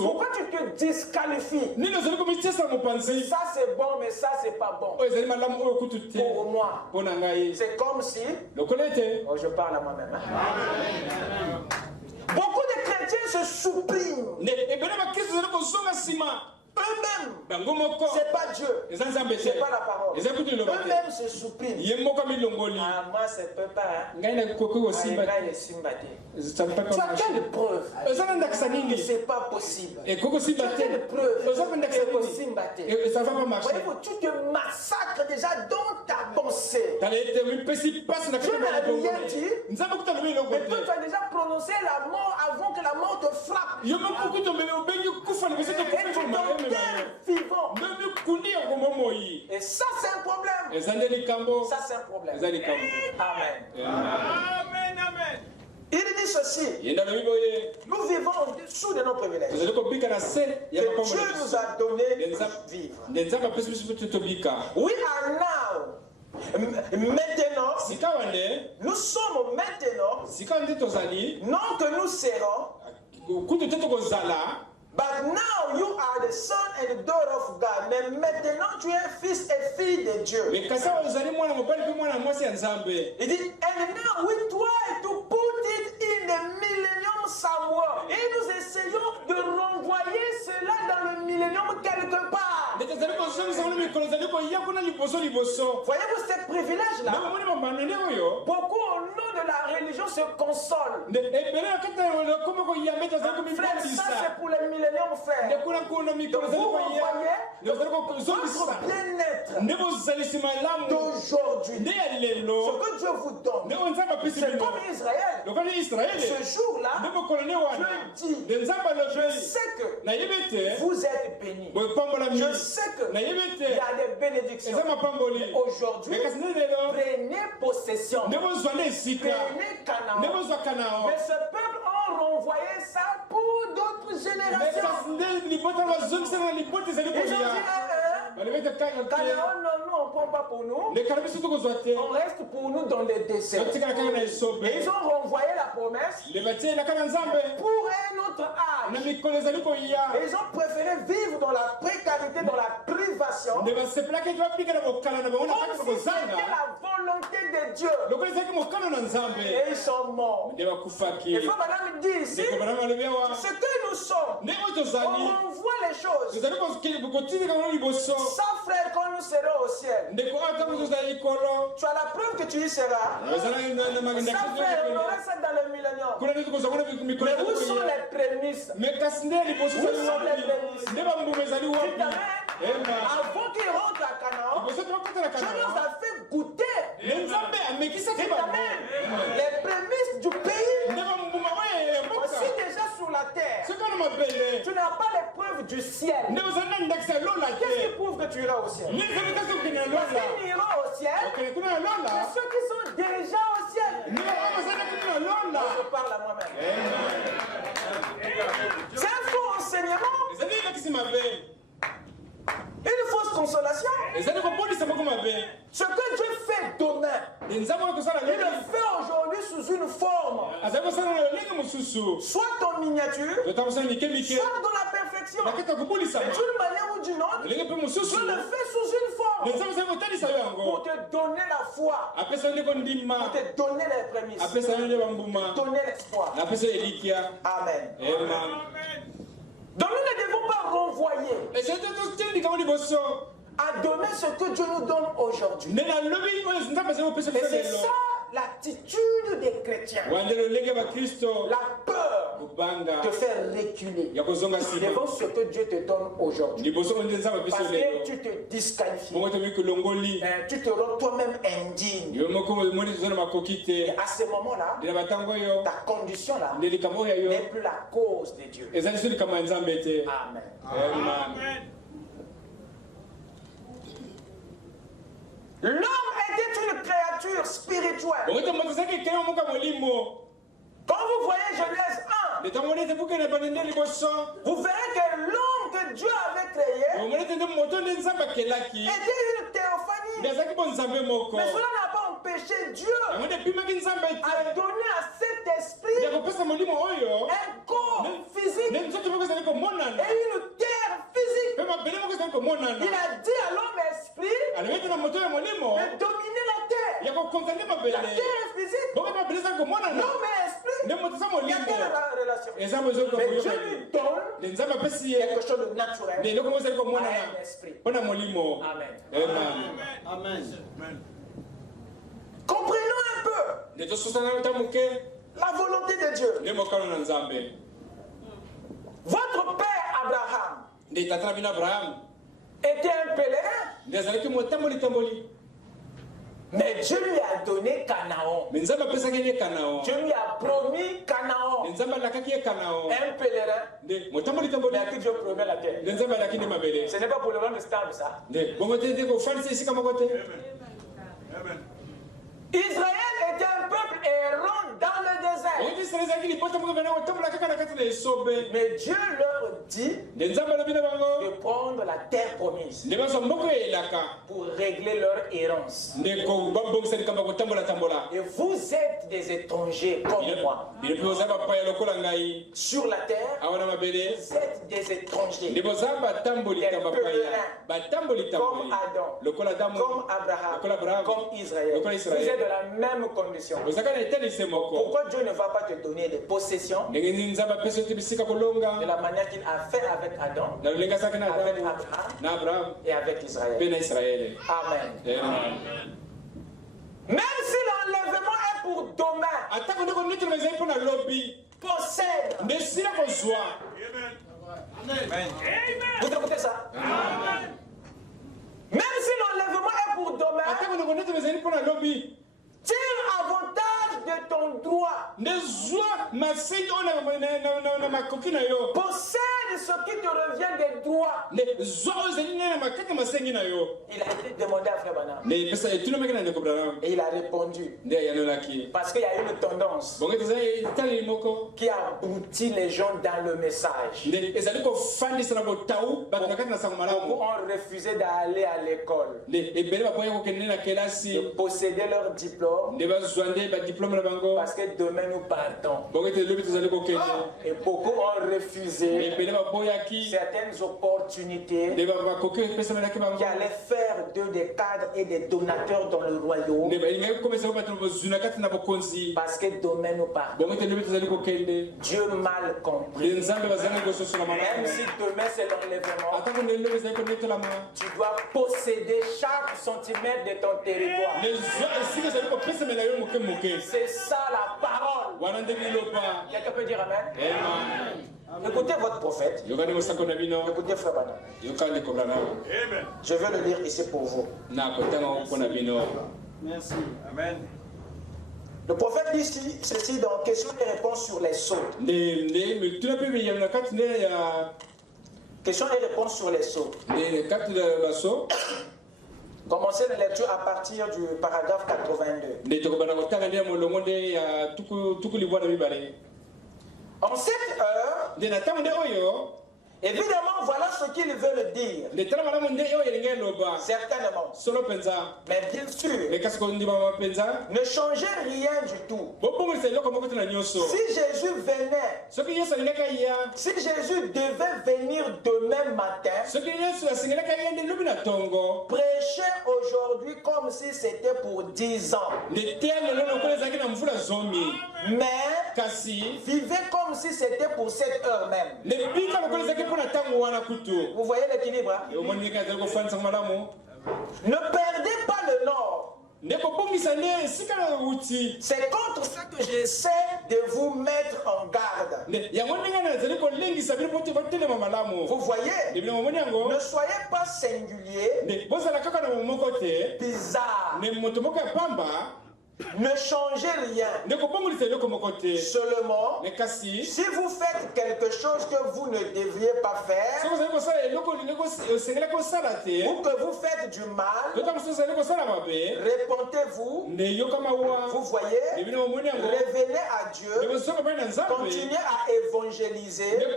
Pourquoi tu te disqualifies? Ça c'est bon, mais ça c'est pas bon. Pour moi, c'est comme si... Oh, je parle à moi-même. Beaucoup de chrétiens se suppriment. Eux-mêmes, c'est pas Dieu, c'est pas la parole. Eux-mêmes se suppriment. Ah, moi, c'est pas. Tu as quelle preuve que c'est pas possible? Tu as quelle preuve que c'est possible? Voyez-vous, tu te massacres déjà dans ta pensée. Tu n'as rien dit, mais toi, tu as déjà prononcé la mort avant que la mort te frappe. Et tu vivant. Et ça c'est un problème. Ça c'est un problème. Amen. Amen. Il dit ceci. Nous vivons en dessous de nos privilèges. Que Dieu nous a donné vivre. We are now. Maintenant, nous sommes maintenant, non que nous serons, But now you are the son and the daughter of God. Mais maintenant tu es fils et fille de Dieu. Il dit, and now we try to put it in the millennium somewhere. Et nous essayons de renvoyer cela dans le millennium quelque part. Voyez-vous ces privilèges-là? Beaucoup au nom de la religion se consolent. Frère, ça c'est pour le millénium, frère. Donc vous revoyez votre bien-être d'aujourd'hui. Ce que Dieu vous donne, c'est comme Israël. Ce jour-là, Dieu dit, je sais que vous êtes bénis. Je sais qu'il y a des bénédictions. Aujourd'hui, prenez possession. Prenez Canaan. Mais ce peuple a renvoyé ça pour d'autres générations. Ils ont dit, Canaan, non, on ne prend pas pour nous. On reste pour nous dans les déserts. Et ils ont renvoyé la promesse pour un autre âge. Et ils ont préféré vivre dans la précarité, dans la privation. Comme si c'était la volonté de Dieu. Et ils sont morts. Et frère madame dit ici, ce que nous sommes, on renvoie les choses. Ça frère, quand nous serons au ciel, tu as la preuve que tu y seras. Ça frère, on aura ça dans le millénium. Mais où sont les prémices? Où sont les prémices? Avant qu'ils rentrent à Canaan, Dieu nous a fait goûter les prémices du pays. Aussi déjà sur la terre. Tu n'as pas les preuves du ciel. Qu'est-ce qui prouve que tu iras au ciel? Parce qu'ils iront au ciel, c'est ceux qui sont déjà au ciel. Je parle à moi-même. C'est un faux enseignement. Une fausse consolation. Ce que Dieu fait demain, il le fait aujourd'hui sous une forme. Soit en miniature, soit dans la perfection. D'une manière ou d'une autre, Dieu le fait sous une forme. Pour te donner la foi. Pour te donner les prémices. Pour te donner l'espoir. Amen. Donc nous ne devons pas renvoyer à demain ce que Dieu nous donne aujourd'hui. Et c'est ça l'attitude des chrétiens. La peur te fait reculer devant ce que Dieu te donne aujourd'hui. Parce que tu te disqualifies. Tu te rends toi-même indigne. Et à ce moment-là, ta condition-là n'est plus la cause de Dieu. Amen. Amen. L'homme était une créature spirituelle. Quand vous voyez Genèse 1, vous verrez que l'homme que Dieu avait créé était une théophanie. Mais cela n'a pas empêché Dieu à donner à cet esprit un corps physique et une terre physique. Il a dit à l'homme esprit de dominer la terre. La terre est physique. L'homme est esprit. Il y a quelle relation? Mais Dieu lui donne quelque chose de naturel à un esprit. Amen. Amen. Comprenons un peu la volonté de Dieu. Votre père Abraham était un pèlerin. Mais Dieu lui a donné Canaan. Dieu lui a promis Canaan. Un pèlerin. Mais que Dieu promet la terre. Ce n'est pas pour le moment de stable ça. Israël était un peuple errant dans le désert. Mais Dieu leur dit de prendre la terre promise pour régler leur errance. Et vous êtes des étrangers comme moi. Sur la terre, vous êtes des étrangers, des pèlerins, comme Adam, comme Abraham, comme Israël. Vous êtes de la même condition. Pourquoi Dieu ne va pas te donner des possessions de la manière qu'il a fait avec Adam, avec Abraham et avec Israël? Amen. Même si l'enlèvement est pour demain, possède. Amen. Vous écoutez ça? Amen. Même si l'enlèvement est pour demain, tire avantage de ton droit. Possède ce qui te revient des droits. Il a été demandé à Frère Branham. Et il a répondu. Parce qu'il y a une tendance qui aboutit les gens dans le message. Beaucoup ont refusé d'aller à l'école, de posséder leur diplôme, parce que demain nous partons. Et beaucoup ont refusé certaines opportunités qui allaient faire d'eux des cadres et des donateurs dans le royaume, parce que demain nous partons. Dieu mal compris. Même si demain c'est l'enlèvement, tu dois posséder chaque centimètre de ton territoire. C'est ça la parole. Quelqu'un peut dire amen? Amen. Écoutez votre prophète. Écoutez Frère Branham. Je vais le lire ici pour vous. Merci. Amen. Le prophète dit ceci dans Questions et réponses sur les sceaux. Questions et réponses sur les sceaux. Commencez la lecture à partir du paragraphe 82. En cette heure, évidemment, voilà ce qu'il veut dire. Certainement. Mais bien sûr, ne changez rien du tout. Si Jésus venait, si Jésus devait venir demain matin, prêchez aujourd'hui comme si c'était pour 10 ans. Mais vivez comme si c'était pour cette heure même. Vous voyez l'équilibre, hein? Ne perdez pas le nord. C'est contre ça que j'essaie de vous mettre en garde. Vous voyez, ne soyez pas singulier, bizarre. Ne changez rien. Seulement, si vous faites quelque chose que vous ne devriez pas faire, ou que vous faites du mal, répentez-vous. Vous voyez, revenez à Dieu, continuez à évangéliser de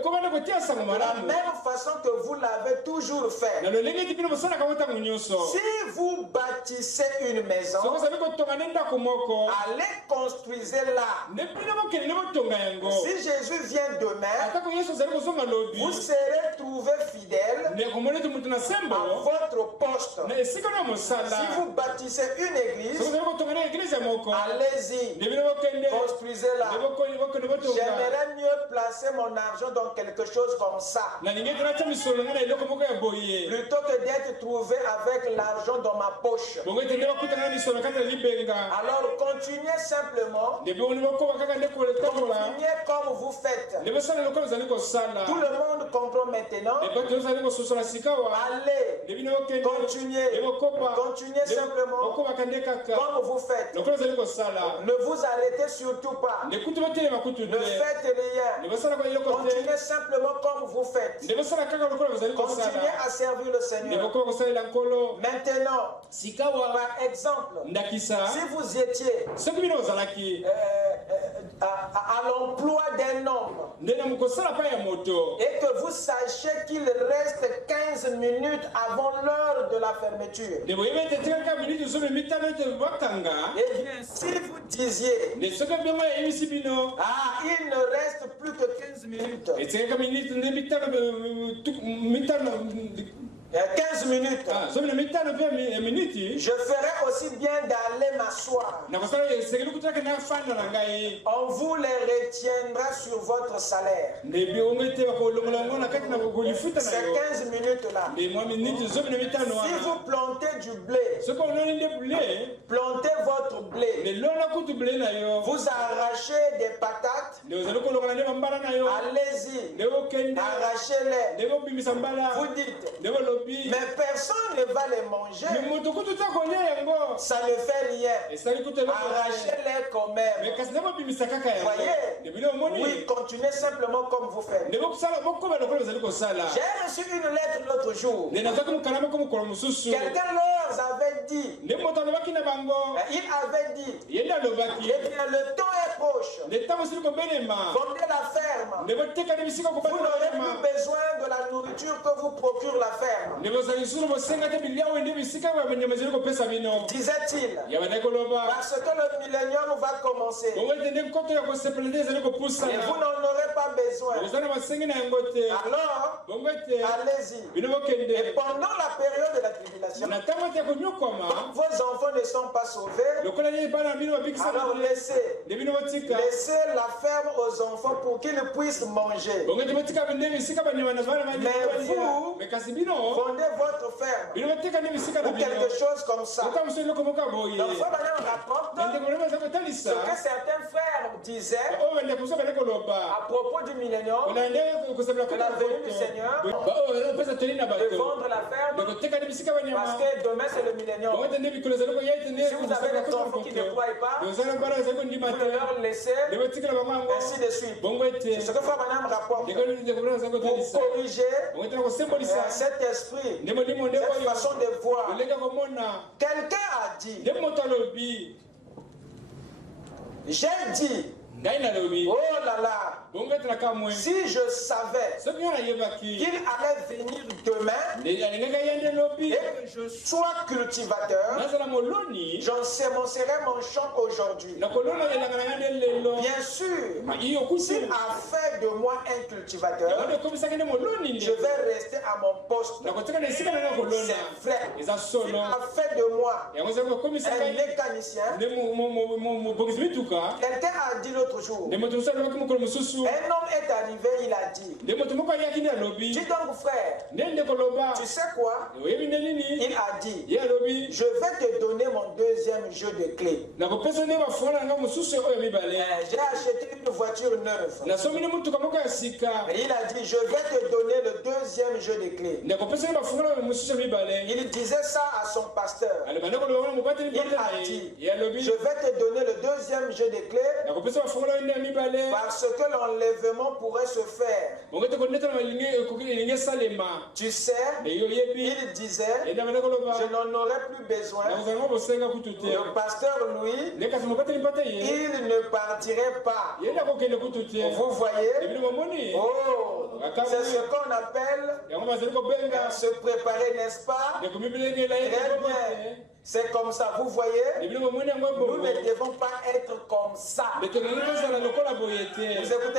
la même façon que vous l'avez toujours fait. Si vous bâtissez une maison, allez construisez-la. Si Jésus vient demain, vous serez trouvé fidèle à votre poste. Si vous bâtissez une église, allez-y, construisez-la. J'aimerais mieux placer mon argent dans quelque chose comme ça, plutôt que d'être trouvé avec l'argent dans ma poche. Alors continuez simplement, continuez comme vous faites. Tout le monde comprend maintenant. Allez, continuez simplement comme vous faites. Ne vous arrêtez surtout pas. Ne faites rien. Continuez simplement comme vous faites. Continuez à servir le Seigneur. Maintenant, par exemple, si vous étiez à l'emploi d'un homme et que vous sachiez qu'il reste 15 minutes avant l'heure de la fermeture. Eh bien, si vous disiez, il ne reste plus que 15 minutes. 15 minutes. Je ferai aussi bien d'aller m'asseoir. On vous les retiendra sur votre salaire. Ces 15 minutes-là. Si vous plantez du blé, plantez votre blé. Vous arrachez des patates. Allez-y. Arrachez-les. Vous dites, mais personne ne va les manger. Ça ne fait rien. Arrachez-les quand même. Voyez? Oui, continuez simplement comme vous faites. J'ai reçu une lettre l'autre jour. Quelqu'un leur avait dit. Il avait dit. Eh bien, le temps est proche. Vendez la ferme. Vous n'aurez plus besoin de la nourriture que vous procure la ferme. Disait-il, parce que le millénium va commencer et vous n'en aurez pas besoin. Alors, allez-y. Et pendant la période de la tribulation, vos enfants ne sont pas sauvés, alors laissez la ferme aux enfants pour qu'ils puissent manger. Mais vous, vendez votre ferme ou quelque chose comme ça. Donc, Frère Branham rapporte ce que certains frères disaient à propos du millénium, de la venue du Seigneur, de vendre la ferme, parce que demain c'est le millénium. Si vous avez des enfants qui ne croient pas, vous leur laissez, ainsi de suite. C'est ce que Frère Branham rapporte pour corriger cet esprit, cette façon de voir. Quelqu'un a dit, j'ai dit, oh là là, si je savais qu'il allait venir demain et que je sois cultivateur, j'ensemencerais mon champ aujourd'hui. Bien sûr, s'il a fait de moi un cultivateur, je vais rester à mon poste. C'est vrai. S'il a fait de moi un mécanicien, quelqu'un a dit l'autre jour, un homme est arrivé, il a dit, dis donc frère, tu sais quoi? Il a dit, je vais te donner mon deuxième jeu de clés. J'ai acheté une voiture neuve. Et il a dit, je vais te donner le deuxième jeu de clés. Il disait ça à son pasteur. Il a dit, je vais te donner le deuxième jeu de clés parce que l'enlèvement pourrait se faire. Tu sais, il disait, je n'en aurais plus besoin. Le pasteur, lui, il ne partirait pas. Vous voyez? Oh, c'est ce qu'on appelle se préparer, n'est-ce pas? Très bien. C'est comme ça, vous voyez? Nous ne devons pas être comme ça. Vous écoutez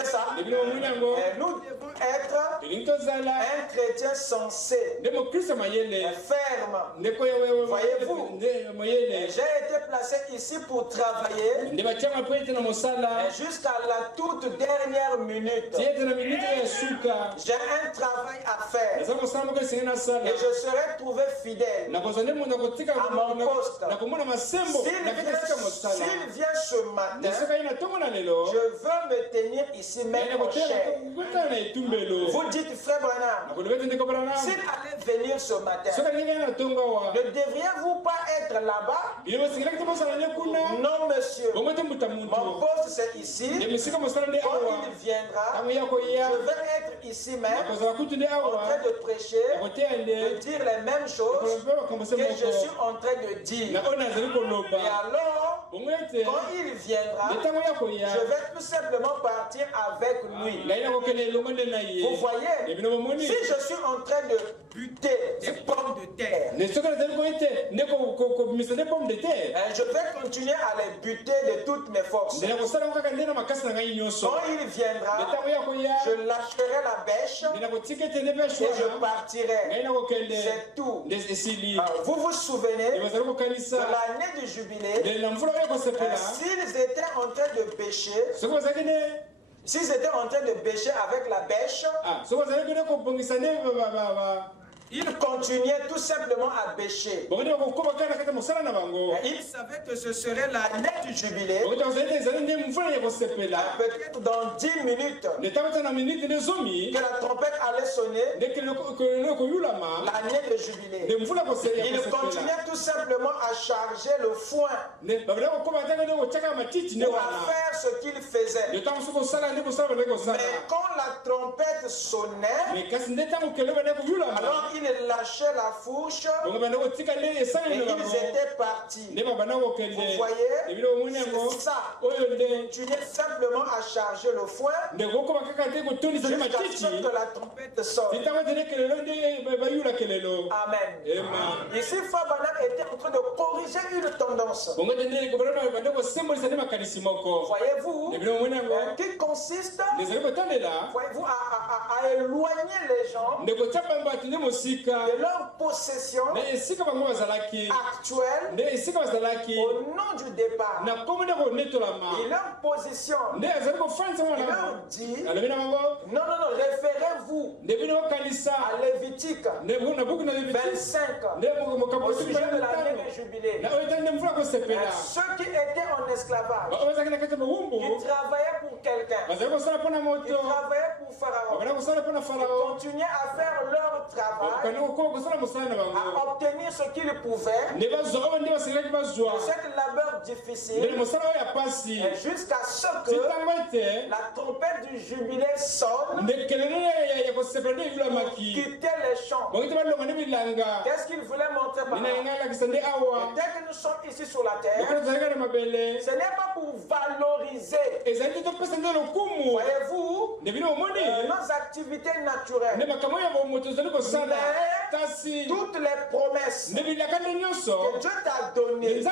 ça? Nous devons être un chrétien sensé, ferme. Voyez-vous? J'ai été placé ici pour travailler jusqu'à la toute dernière minute. J'ai un travail à faire et je serai trouvé fidèle à mon poste. S'il vient ce matin, je veux me tenir ici même en chair. Vous dites, Frère Branham, s'il allait venir ce matin, ne devriez-vous pas être là-bas? Non, monsieur. Mon poste c'est ici. Quand il viendra, je vais être ici même en train de prêcher, de dire les mêmes choses que je suis en train de dire. Et alors, quand il viendra, je vais tout simplement partir avec lui. Vous voyez, si je suis en train de buter des pommes de terre, je vais continuer à les buter de toutes mes forces. Quand il viendra, je lâcherai la bêche et je partirai. C'est tout. Vous vous souvenez de l'année du jubilé, s'ils étaient en train de bêcher, avec la bêche, ils continuaient tout simplement à bêcher. Ils savaient que ce serait l'année du jubilé. Peut-être dans 10 minutes, que la trompette allait sonner l'année de jubilé. Ils continuaient tout simplement à charger le foin pour faire ce qu'ils faisaient. Mais quand la trompette sonnait, alors ils lâchaient la fourche et ils étaient partis. Vous voyez, c'est ça. Tu n'es simplement à charger le foin jusqu'à ce que la trompette sonne. Amen. Ici, Fabanam était en train de corriger une tendance. Voyez-vous, qui consiste, voyez-vous, à éloigner les gens de leur possession actuelle au nom du départ. Et leur position, il leur dit, non, référez-vous à Lévitique 25 au sujet de l'année du jubilé. Ceux qui étaient en esclavage, qui travaillaient pour quelqu'un, qui travaillaient pour Pharaon, continuaient à faire leur travail, à obtenir ce qu'ils pouvaient de cette labeur difficile, jusqu'à ce que la trompette du jubilé sonne, quitter les champs. Qu'est-ce qu'il voulait montrer par là? Dès que nous sommes ici sur la terre, ce n'est pas pour valoriser, voyez-vous, nos activités naturelles, mais toutes les promesses que Dieu t'a données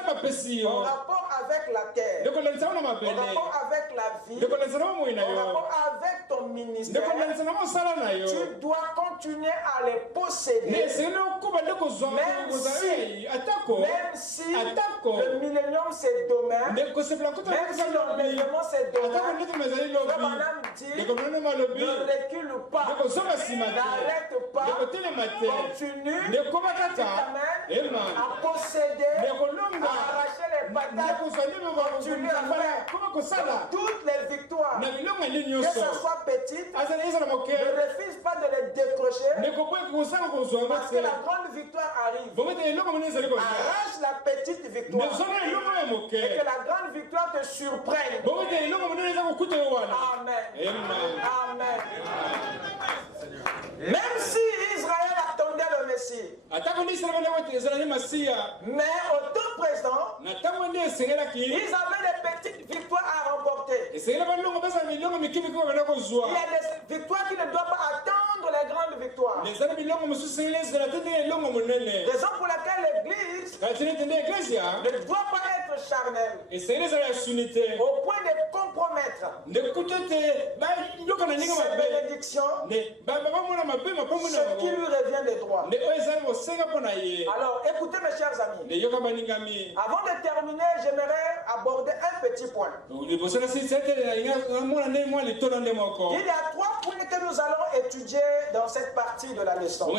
en rapport avec la terre, en rapport avec la vie, en rapport avec ton ministère, tu dois continuer à les posséder, même si le millénium c'est demain, même si l'enlèvement c'est demain. Madame dit, ne recule pas, n'arrête pas, continue, à posséder, à arracher les batailles, continue à faire toutes les victoires, que ce soit petite, ne refuse pas de les décrocher, parce que la grande victoire arrive. Arrache la petite victoire, et que la grande victoire te surprenne. Amen. Amen. Même si Israël attendait le Messie, mais au temps présent, ils avaient des petites victoires à remporter. Il y a des victoires qui ne doivent pas attendre les grandes victoires. Raison pour laquelle l'Église ne doit pas être charnelle au point de compromettre cette bénédiction, ce qui lui revient des droits. Alors écoutez mes chers amis, avant de terminer, j'aimerais aborder un petit point. Il y a 3 points que nous allons étudier dans cette partie de la leçon.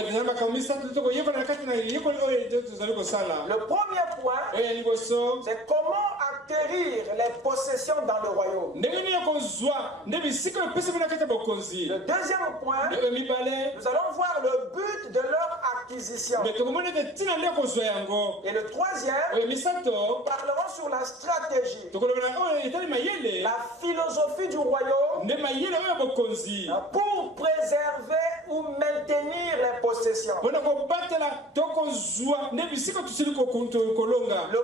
Le premier point, c'est comment acquérir les possessions dans le royaume. Le deuxième point, nous allons voir le but de leur acquisition. Et le troisième, nous parlerons sur la stratégie, la philosophie du royaume pour préserver ou maintenir les possessions. Le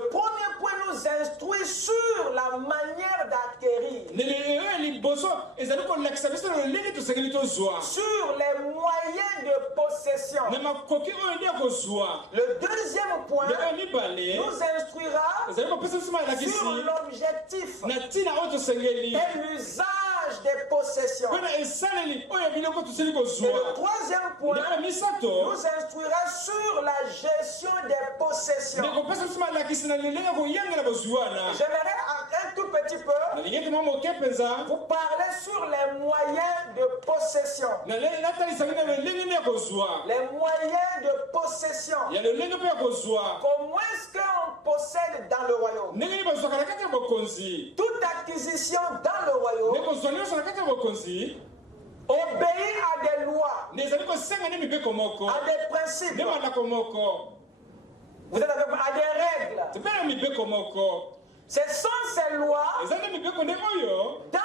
premier point nous instruit sur la manière d'acquérir. Sur les moyens de possession. Le deuxième point nous instruira sur l'objectif et l'usage des possessions. Et le troisième point nous instruira sur la gestion des possessions. J'aimerais un tout petit peu vous parler sur les moyens de possession. Les moyens de possession. Comment est-ce qu'on possède dans le royaume? Toute acquisition dans le royaume obéit à des lois, à des principes. Vous êtes avec moi, à des règles. Ce sont ces lois dans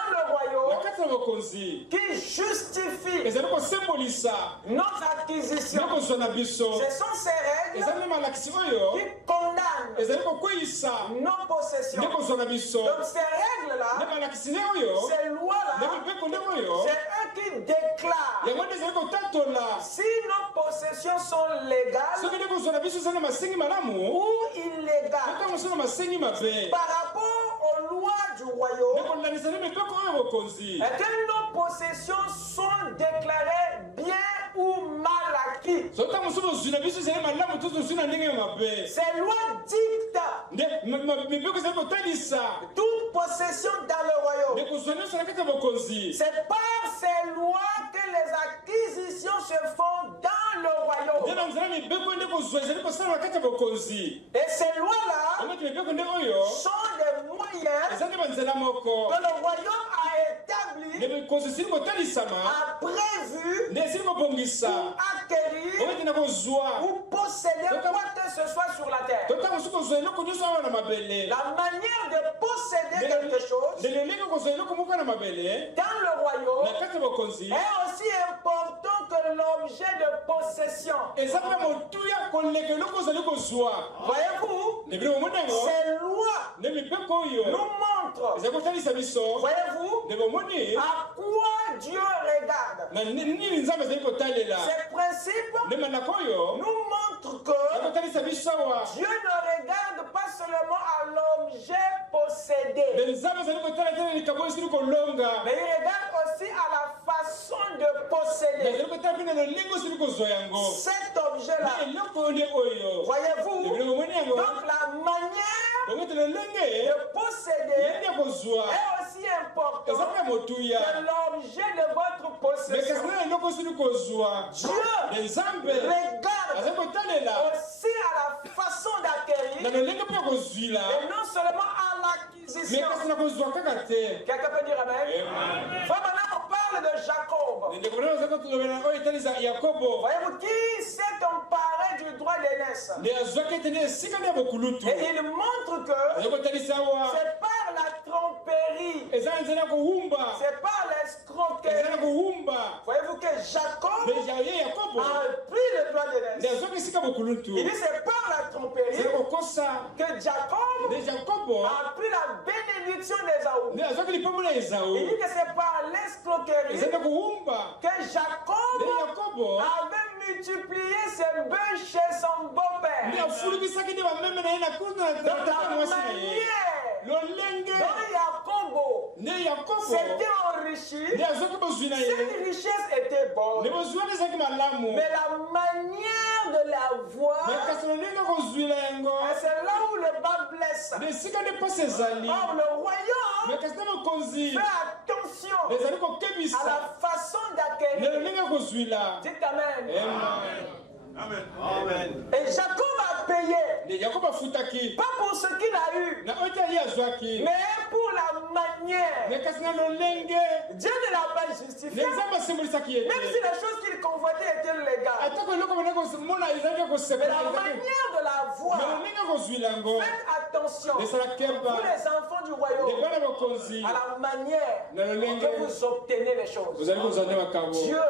le royaume qui justifient notre acquisition. Ce sont ces règles qui condamnent nos possessions. Donc ces règles-là, ces lois-là, c'est eux qui déclarent si nos possessions sont légales ou illégales. Par rapport aux lois du royaume, est-ce que nos possessions sont déclarées bien ou mal acquis? Ces lois dictent toute possession dans le royaume. C'est par ces lois que les acquisitions se font dans le royaume. Et ces lois-là sont des moyens que le royaume a établis, a prévu pour acquérir ou posséder quoi que ce soit sur la terre. La manière de posséder quelque chose dans le royaume est aussi important que l'objet de possession. Voyez-vous, ces lois nous montrent, voyez-vous, à quoi Dieu regarde. Ces principes nous montrent que Dieu ne regarde pas seulement à l'objet possédé, mais il regarde aussi à la façon de posséder cet objet-là. Voyez-vous, donc la manière de posséder est aussi important que l'objet de votre possession. Dieu regarde aussi à la façon d'acquérir et non seulement à l'acquisition. Quelqu'un peut dire amen? Maintenant on parle de Jacob. Voyez-vous, qui s'est emparé du droit d'aînesse? Et il montre que c'est par la tromperie, c'est par l'escroquerie. Voyez-vous que Jacob a pris le droit d'aînesse. Il dit c'est par la tromperie que Jacob a pris la bénédiction d'Ésaü. Il dit que c'est par l'escroquerie que Jacob avait multiplié ses bœufs chez son beau-père. Dont Jacob s'était enrichi, cette richesse était bonne, mais la manière de la voir, c'est là où le bas blesse. Or le royaume fait attention à la façon d'acquérir. Dites amen. Amen. Amen. Et Jacob a payé, pas pour ce qu'il a eu, mais pour la manière. Dieu ne l'a pas justifié, même si les choses qu'il convoitait étaient légales. Mais la manière de la voir, faites attention, vous les enfants du royaume, à la manière que vous obtenez les choses. Dieu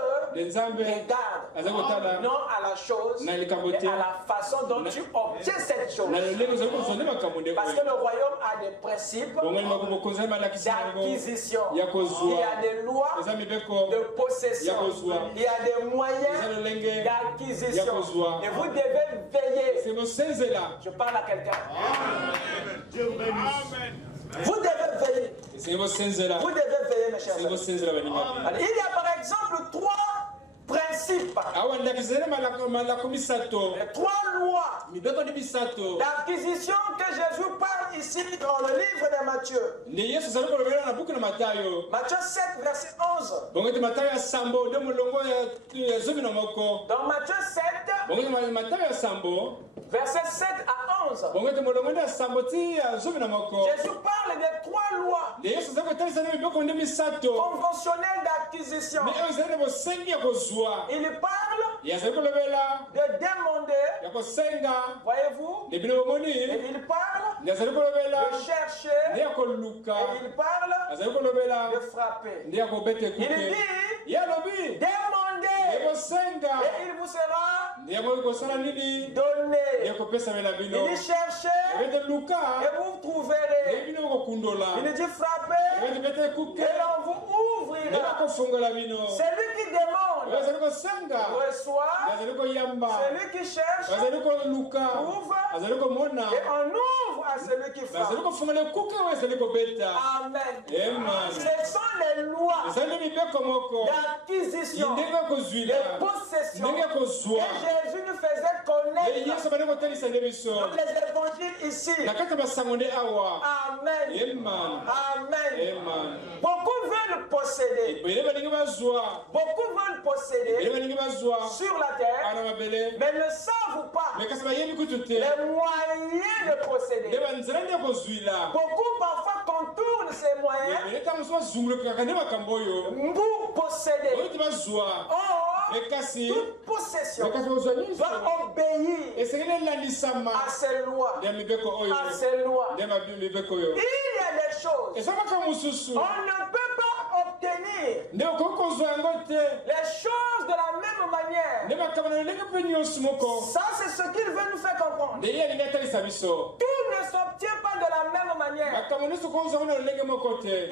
Regarde non à la chose, mais à la façon dont tu obtiens cette chose. Parce que le royaume a des principes d'acquisition. Il y a des lois de possession. Il y a des moyens d'acquisition. Et vous devez veiller. Je parle à quelqu'un. Vous devez veiller. Vous devez veiller, mes chers amis. Il y a par exemple 3 principes. 3 lois d'acquisition que Jésus parle ici dans le livre de Matthieu. Matthieu 7, verset 11. Dans Matthieu 7, verset 7 à 11. Jésus parle des 3 lois conventionnelles d'acquisition. Il parle de demander, voyez-vous, et il parle de chercher, et il parle de frapper. Il dit, demandez, et il vous sera donné. Il dit, cherchez, et vous trouverez. Il dit, frappez, et on vous ouvrira. Celui qui demande reçoit, celui qui cherche trouve, et on ouvre à celui qui frappe. Amen. Ce sont les lois d'acquisition, de possession que Jésus nous faisait connaître dans les évangiles ici. Amen. Amen. Beaucoup veulent posséder. Beaucoup veulent posséder sur la terre, mais ne savent pas les moyens de posséder. Beaucoup parfois contournent ces moyens pour posséder. Or, toute possession doit obéir à ces lois. Il y a des choses on ne peut pas obtenir les choses de la même manière. Ça, c'est ce qu'il veut nous faire comprendre. Tout ne s'obtient pas de la même manière.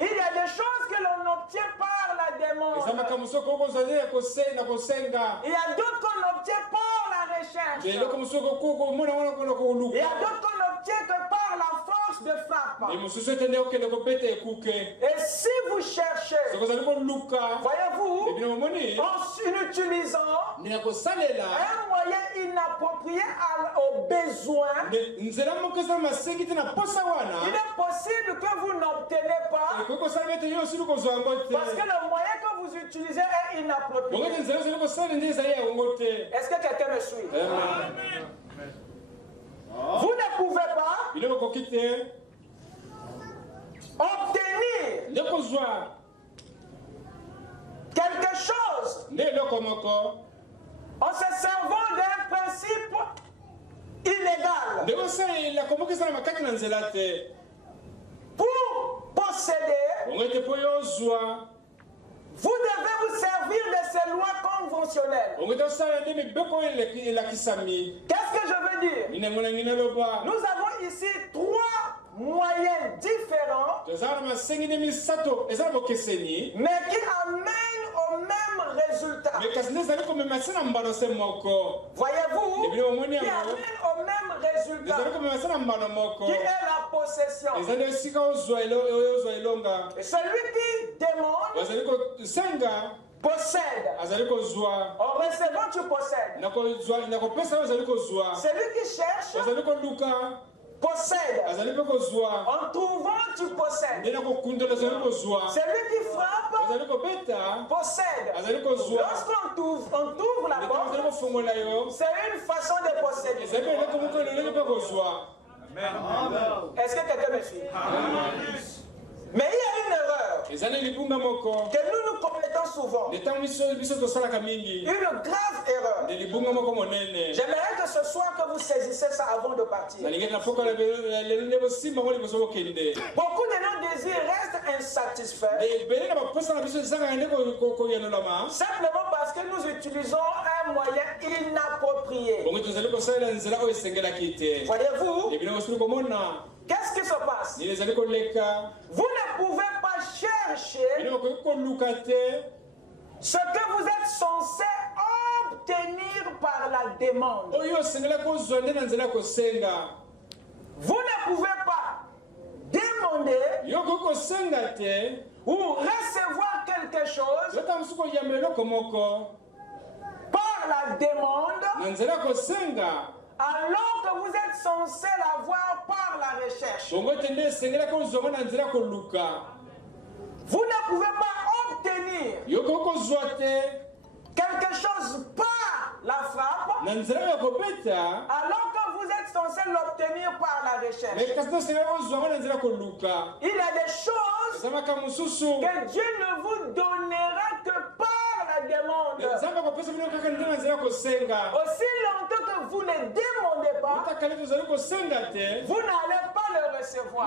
Il y a des choses que l'on obtient par la demande. Il y a d'autres qu'on obtient par la recherche. Il y a d'autres qu'on obtient que par la force de frappe. Et si vous cherchez, voyez-vous, en utilisant un moyen inapproprié aux besoins, il est possible que vous n'obtenez pas parce que le moyen que vous utilisez est inapproprié. Est-ce que quelqu'un me suit? Vous ne pouvez pas obtenir quelque chose en se servant d'un principe illégal. Pour posséder, vous devez vous servir de ces lois conventionnelles. Qu'est-ce que je veux dire? Nous avons ici 3 moyens différents, mais qui amènent au même résultat. Voyez-vous, qui amènent au même résultat, qui est la possession. Et celui qui demande possède. En recevant, tu possèdes. Celui qui cherche possède. En trouvant, tu possèdes. Celui qui frappe possède. Lorsqu'on ouvre la porte, c'est une façon de posséder. Est-ce que quelqu'un me suit? Mais il y a une erreur que nous commettons souvent. Une grave erreur. J'aimerais que ce soir que vous saisissez ça avant de partir. Beaucoup de nos désirs restent insatisfaits simplement parce que nous utilisons un moyen inapproprié. Voyez-vous? Qu'est-ce qui se passe? Vous ne pouvez pas chercher ce que vous êtes censé obtenir par la demande. Vous ne pouvez pas demander ou recevoir quelque chose par la demande alors que vous êtes censé l'avoir par la recherche. Vous ne pouvez pas obtenir quelque chose par la frappe alors que vous êtes censé l'obtenir par la recherche. Il y a des choses que Dieu ne vous donnera que par la demande. Aussi longtemps que vous ne demandez pas, vous n'allez pas le recevoir.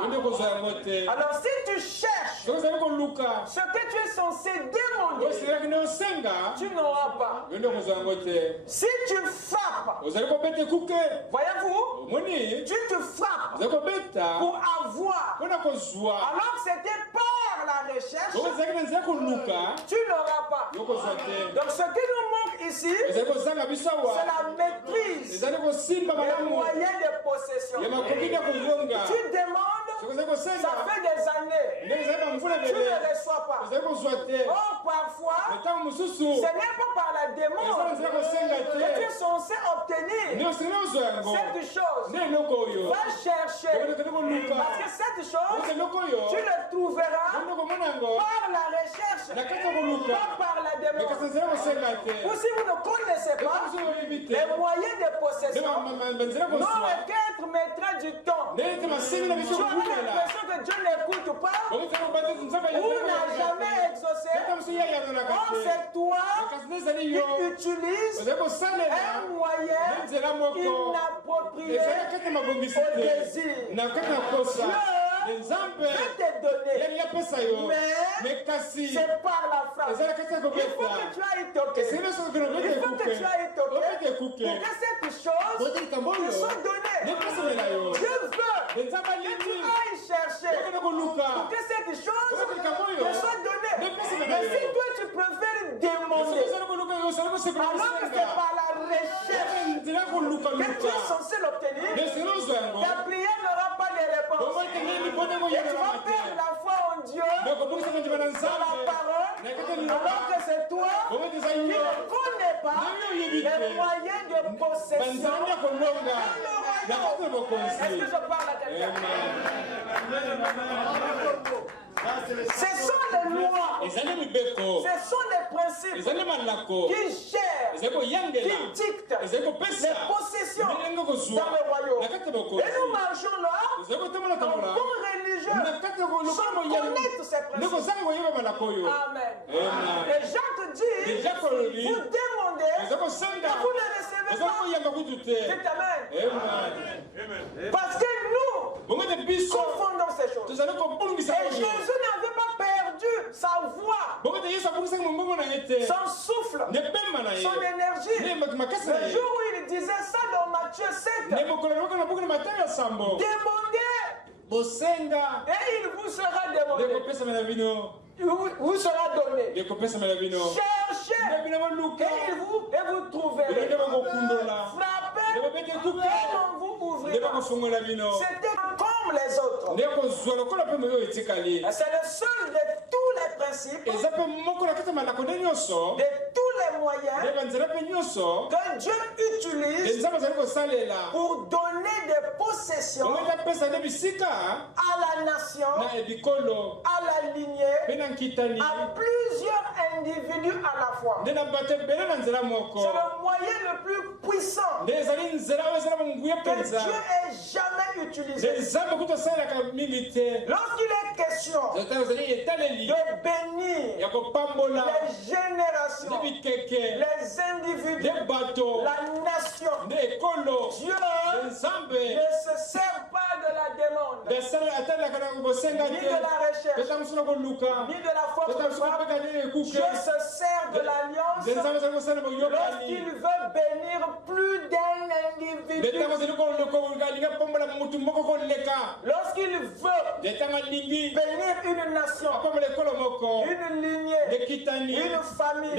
Alors si tu cherches ce que tu es censé demander, tu n'auras pas. Si tu frappes, voyez-vous, tu te frappes pour avoir. Alors que c'était par la recherche, tu n'auras pas. Donc ce qui nous manque ici, c'est la maîtrise des moyens de possession. Tu demandes, ça fait des années, tu ne reçois pas. Or parfois, ce n'est pas par la demande que tu es censé obtenir cette chose. Va chercher, parce que cette chose, tu le trouveras par la recherche, pas par la demande. Ou si vous ne connaissez pas les moyens de possession, n'aurait qu'être maître du temps. Tu as l'impression que Dieu n'écoute pas ou n'a jamais exaucé. Or c'est toi qui utilises un moyen inapproprié au désir. Dieu peut te donner, mais c'est par la frappe. Il faut que tu ailles toquer. Il faut que tu ailles toquer pour que cette chose te soit donnée. Dieu veut que tu ailles chercher pour que cette chose te soit donnée. Mais si toi tu préfères demander, alors que c'est par la recherche que tu es censé l'obtenir, ta prière n'aura pas de réponse. Et tu vas perdre la foi en Dieu, dans la parole, alors que c'est toi qui ne connais pas les moyens de possession. Est-ce que je parle à quelqu'un? Ce sont les lois, ce sont les principes qui gèrent, qui dictent les possessions dans le royaume. Et nous marchons là, en bon religieux, sans connaître ces principes. Amen. Et Jacques dit, vous demandez, et vous ne recevez pas. Amen. Parce que nous confondons ces choses. Et Jésus n'avait pas perdu sa voix, son souffle, son énergie. Le jour où il disait ça dans Matthieu 7, demandez et il vous sera demandé. Il vous sera donné. Cherchez et vous trouverez. Frappez et on vous ouvrira. C'était comme les autres. C'est le seul de tous les principes, de tous les moyens que Dieu utilise pour donner des possessions à la nation, à la lignée, à plusieurs individus à la fois. C'est le moyen le plus puissant que Dieu ait jamais utilisé. Lorsqu'il est question de bénir les générations, les individus, la nation, Dieu ne se sert pas de la demande. ni de la recherche, ni de la force de frappe. Dieu se sert de l'alliance lorsqu'il veut bénir plus d'un individu. Lorsqu'il veut bénir une nation, une lignée, une famille,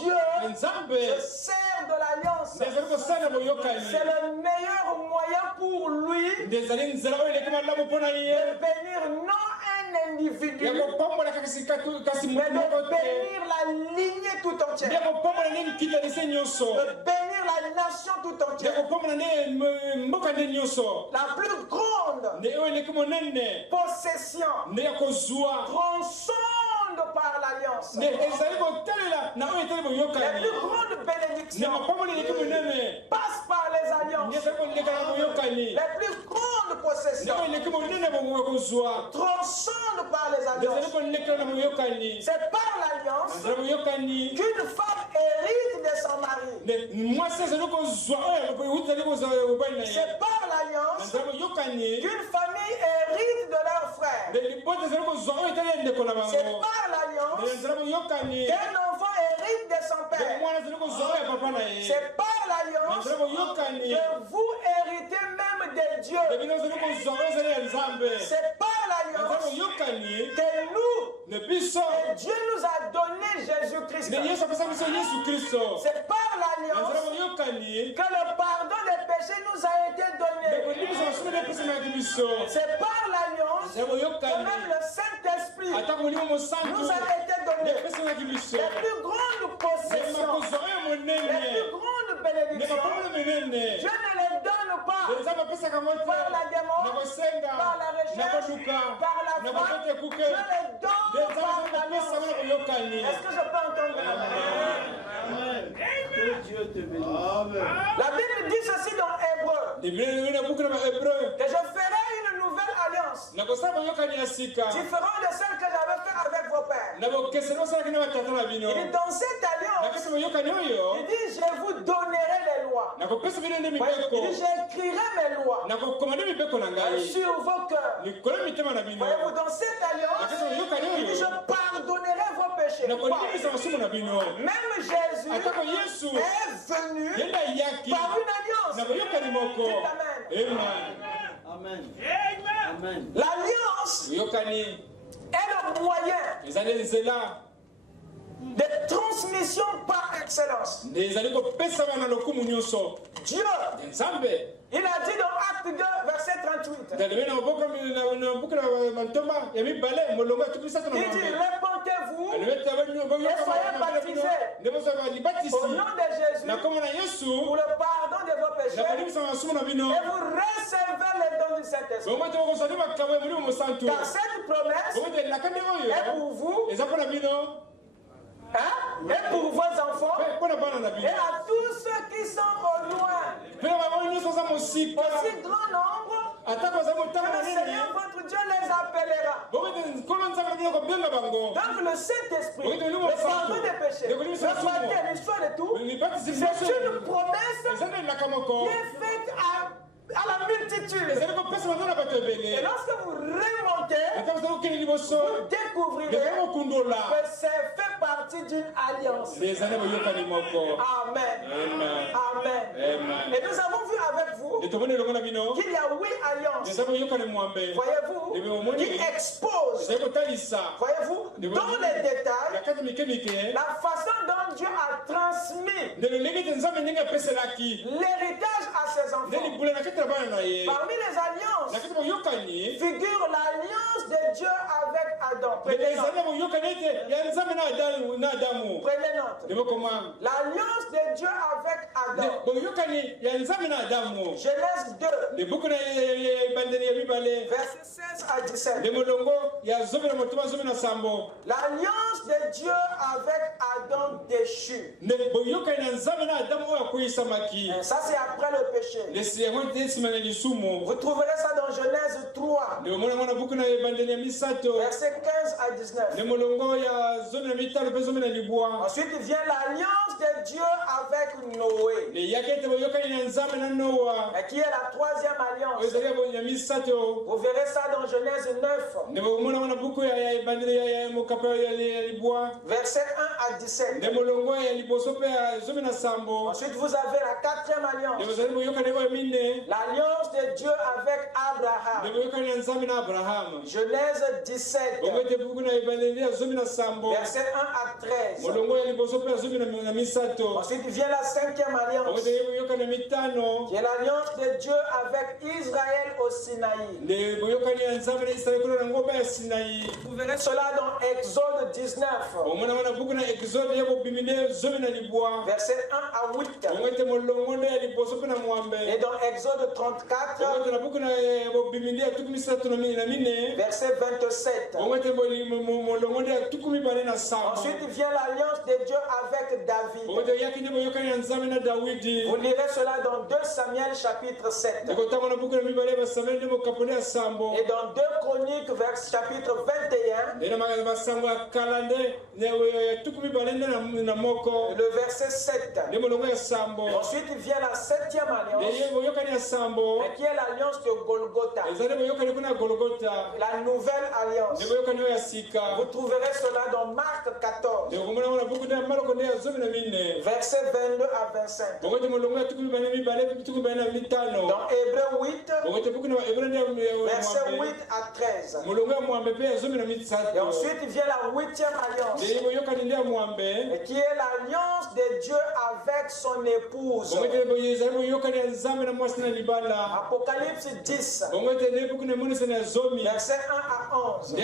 Dieu se sert de l'alliance. C'est le meilleur moyen pour lui de bénir non un individu, mais de bénir la lignée tout entière, de bénir la nation tout entière. La plus grande possession transcende par l'alliance. Les plus grandes bénédictions passent par les alliances. Les plus grandes possessions transcendent par les alliances. C'est par l'alliance qu'une femme hérite de son mari. C'est par l'alliance qu'une famille hérite de leurs frères. C'est par l'alliance qu'un enfant hérite de son père. C'est par l'alliance que vous héritez même de Dieu. C'est par l'alliance que Dieu nous a donné Jésus-Christ. C'est par l'alliance que le pardon des péchés nous a été donné. C'est par l'alliance que même le Saint-Esprit nous a été donné. Les plus grandes possessions, les plus grandes bénédictions, Dieu ne les donne pas par la demande, par la recherche, par la foi. Dieu les donne par l'alliance. Est-ce que je peux entendre Amen? Que Dieu te bénisse. La Bible dit ceci dans Hébreu, que je ferai une nouvelle alliance différente de celle que j'avais faite avec vos pères. Il dit dans cette alliance, il dit je vous donnerai les lois. Il dit j'écrirai mes lois sur vos cœurs. Voyez-vous, dans cette alliance, il dit je pardonnerai vos péchés. Même Jésus est venu par une alliance. Amen. Amen. L'alliance est le moyen de transmission par excellence. Dieu, il a dit dans Acte 2, verset 38. Il dit, répentez-vous et soyez baptisés au nom de Jésus pour le pardon de vos péchés et vous recevez le don du Saint-Esprit. Car cette promesse est pour vous, et pour vos enfants, et à tous ceux qui sont au loin, aussi grand nombre que le Seigneur votre Dieu les appellera. Donc le Saint-Esprit, le pardon des péchés, le baptême, l'histoire de tout, c'est une promesse qui est faite à la multitude. Et lorsque vous remontez, vous découvrirez que c'est fait partie d'une alliance. Amen. Amen. Et nous avons vu avec vous qu'il y a 8 alliances. Voyez-vous, qui exposent, voyez-vous, dans les détails, la façon dont Dieu a transmis l'héritage à ses enfants. Parmi les alliances figure l'alliance de Dieu avec Adam. Prenez note. L'alliance de Dieu avec Adam. Genèse 2, verset 16 à 17. L'alliance de Dieu avec Adam déchu. Ça c'est après le péché. Vous trouverez ça dans Genèse 3. Versets 15 à 19. Ensuite vient l'alliance de Dieu avec Noé. Et qui est la troisième alliance. Vous verrez ça dans Genèse 9. Versets 1 à 17. Ensuite vous avez la quatrième alliance. L'alliance de Dieu avec Abraham. Genèse 17. Versets 1 à 13. Ensuite vient la cinquième alliance. Qui est l'alliance de Dieu avec Israël au Sinaï. Vous verrez cela dans Exode 19. Versets 1 à 8. Et dans Exode 34. Verset 27. Ensuite vient l'alliance de Dieu avec David. Vous lirez cela dans 2 Samuel chapitre 7. Et dans 2 Chroniques chapitre 21. Le verset 7. Ensuite vient la septième alliance. Qui est l'alliance de Golgotha. La nouvelle alliance. Vous trouverez cela dans Marc 14. Versets 22 à 25. Dans Hébreux 8. Versets 8 à 13. Et ensuite vient la huitième alliance. Qui est l'alliance de Dieu avec son épouse. Apocalypse 10. Verset 1 à 11. Et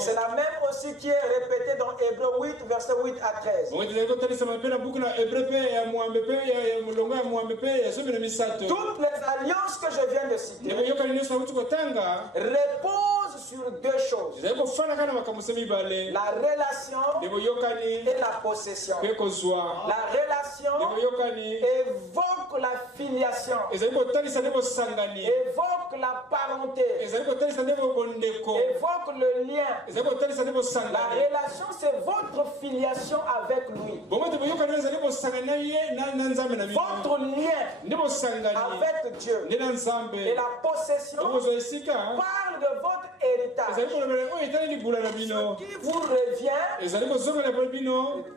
c'est la même aussi qui est répétée dans Hébreux 8, verset 8 à 13. Toutes les alliances que je viens de citer reposent sur deux choses. La relation et la possession. La relation évoque la filiation. Évoque la parenté. Évoque le lien. La relation, c'est votre filiation avec lui. Votre lien avec Dieu. Et la possession parle de votre héritage. Ce qui vous revient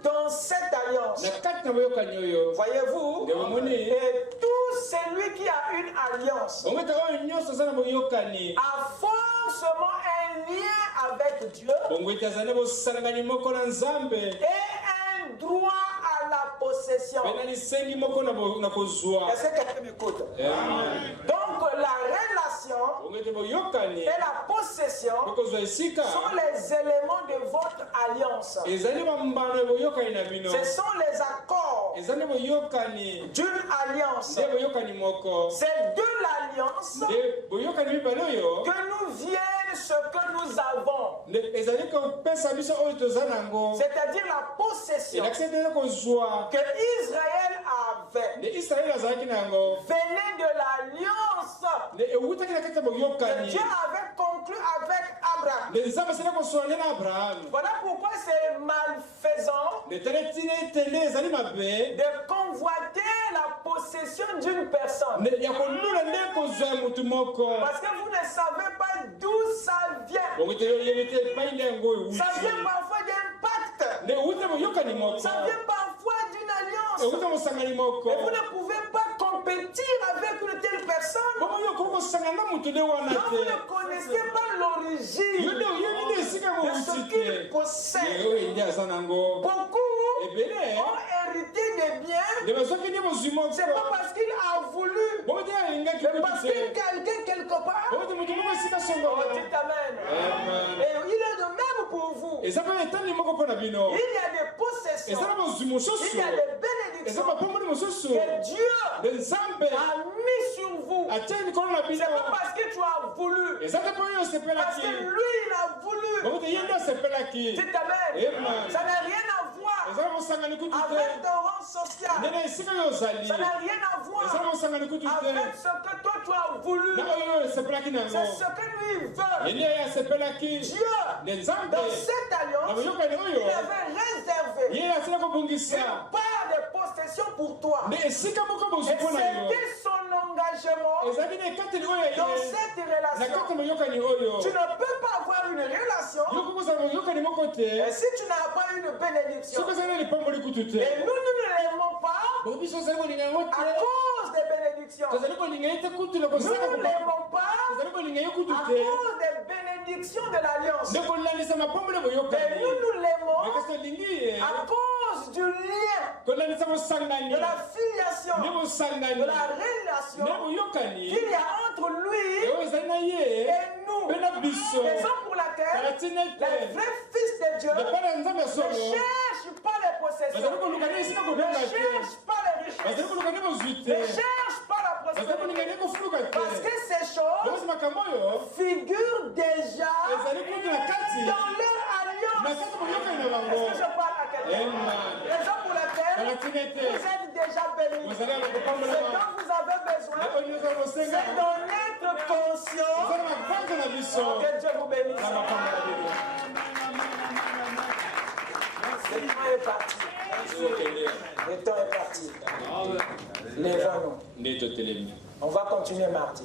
dans cette alliance. Voyez-vous? Et tout celui qui a une alliance a forcément un lien avec Dieu et un droit à la possession. Est-ce que quelqu'un m'écoute? Donc la relation et la possession sont les éléments de votre alliance. Ce sont les accords d'une alliance. C'est de l'alliance que nous viennent ce que nous avons. C'est-à-dire la possession que Israël avait venait de l'alliance que Dieu avait conclue avec Abraham. Voilà pourquoi c'est malfaisant de convoiter la possession d'une personne. Parce que vous ne savez pas d'où ça vient. Ça vient parfois d'un pacte. Ça vient parfois d'une alliance. Mais vous ne pouvez pas compétir avec une telle personne. Donc vous ne connaissez pas l'origine de ce qu'il possède. Beaucoup ont hérité des biens. C'est pas parce qu'il a voulu, mais parce que quelqu'un quelque part. Oh, dites amen. Et il est de même pour vous. Il y a des possessions. Il y a des bénédictions que Dieu a mis sur vous. C'est pas parce que tu as voulu, parce que lui il a voulu. Dites amen. Ça n'a rien à voir avec ton rang social. Ça n'a rien à voir avec ce que toi tu as voulu. C'est ce que lui veut. Dieu, dans cette alliance, il avait réservé une part de possession pour toi. Et c'était son engagement dans cette relation. Tu ne peux pas avoir une relation et si tu n'as pas une bénédiction. Et nous ne l'aimons pas à cause des bénédictions. Nous ne l'aimons pas à cause des bénédictions de l'alliance. Et nous l'aimons à cause du lien, de la filiation, de la relation qu'il y a entre lui et nous. Raison pour laquelle les vrais fils de Dieu ne cherchent pas les possessions, ne cherchent pas les richesses, ne cherchent pas la prospérité, parce que ces choses figurent déjà dans leur alliance. Est-ce que je parle à quelqu'un? Raison pour laquelle vous êtes déjà bénis. Ce dont vous avez besoin, c'est d'en être conscient. Que Dieu vous bénisse. Le temps est parti. Le temps est parti. Lèvons-nous. On va continuer mardi.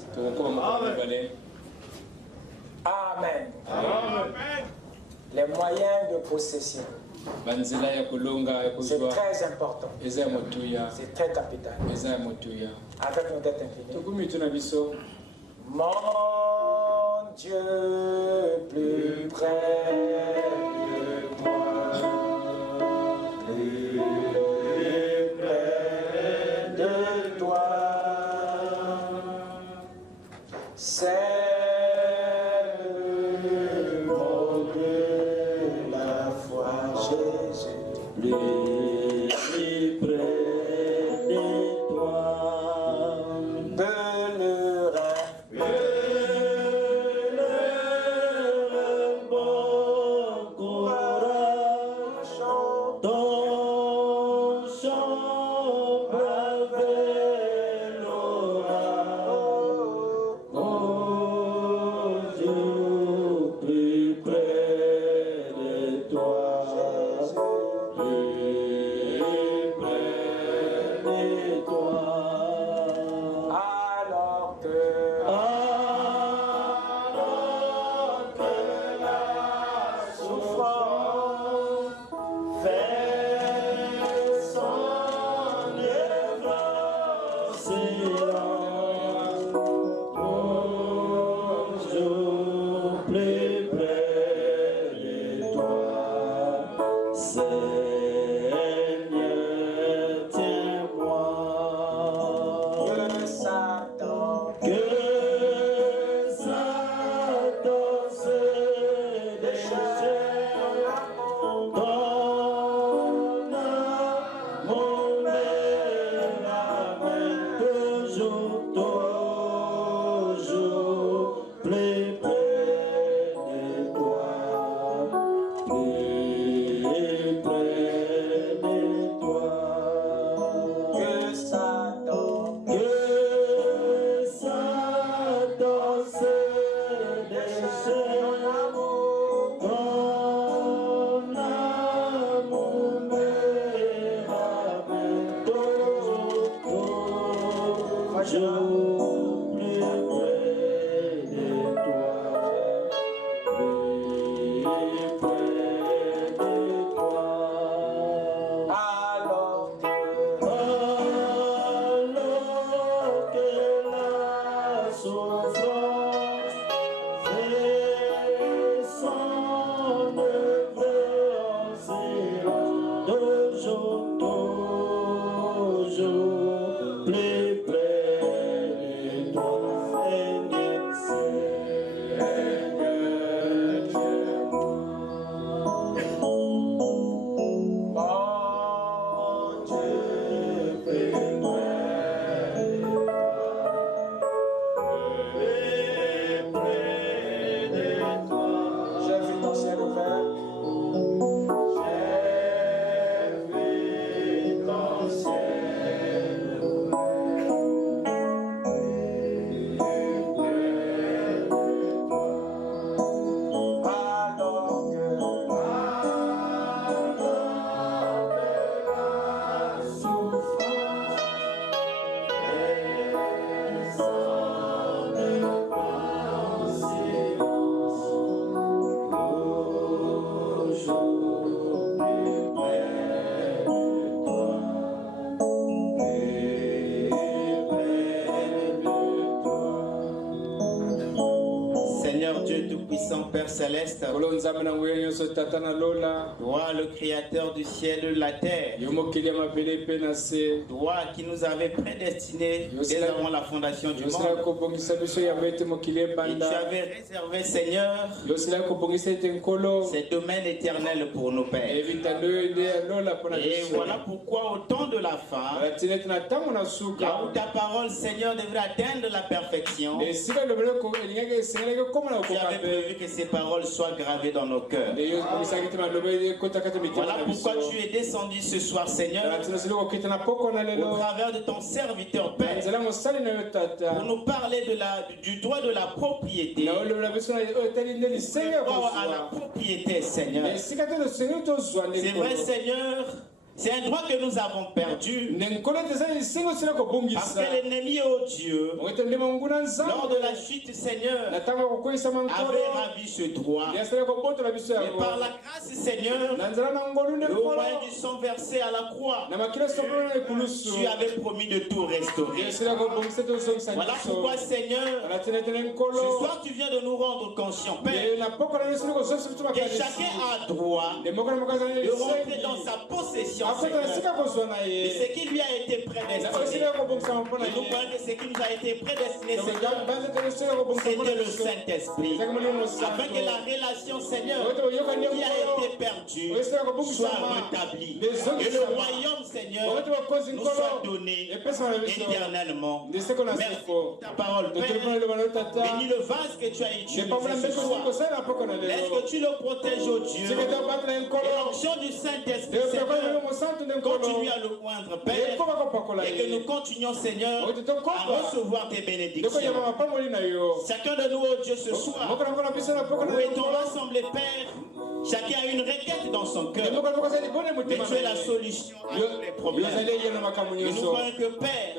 Amen. Les moyens de possession. C'est très important. C'est très capital. Avec nos têtes inclinées. Mon Dieu plus près de moi. C'est le mot de la foi, Jésus, plus près de toi. Bon courage, ton chant avec l'orage. Oh Dieu, plus près de toi, plus près de toi. Alors que la souffrance fait son œuvre silence, oh Dieu, plus près de toi, Seigneur, tiens-moi. Que Satan se déchaîne, ton amour me ramène toujours plus près de toi, plus près de toi. Que Satan se déchaîne, ton amour me ramène toujours plus près de toi, plus près de toi. Alors que la souffrance fait Dieu Tout-Puissant, Père Céleste, toi, le Créateur du ciel et de la terre, toi qui nous avais prédestinés dès avant la fondation du monde, et tu avais réservé, Seigneur, ces domaines éternels pour nos pères. Et voilà pourquoi au temps de la fin, là où ta parole, Seigneur, devrait atteindre la perfection, tu avais prévu que ces paroles soient gravées dans nos cœurs. Voilà pourquoi tu es descendu ce soir, Seigneur, au travers de ton serviteur Père, pour nous parler du droit de la propriété. À la propriété, Seigneur. C'est vrai, Seigneur. C'est un droit que nous avons perdu parce que l'ennemi, oh Dieu, lors de la chute, Seigneur, avait ravi ce droit. Et par la grâce, Seigneur, au moyen du sang versé à la croix, tu avais promis de tout restaurer. Voilà pourquoi, Seigneur, ce soir tu viens de nous rendre conscients, Père, que chacun a droit de rentrer dans sa possession. Et ce qui lui a été prédestiné, et nous croyons que ce qui nous a été prédestiné, Seigneur, c'était le Saint-Esprit, afin que la relation, Seigneur, qui a été perdue, soit rétablie, et le royaume, Seigneur, nous soit donné éternellement. Merci pour ta parole, Père. Bénis le vase que tu as utilisé ce soir. Laisse que tu le protèges, oh Dieu, et l'onction du Saint-Esprit, Seigneur, continue à le oindre, Père, et que nous continuions, Seigneur, à recevoir tes bénédictions. Chacun de nous, oh Dieu, ce soir, nous étions rassemblés, Père. Chacun a une requête dans son cœur, mais tu es la solution à tous les problèmes. Et nous croyons que, Père,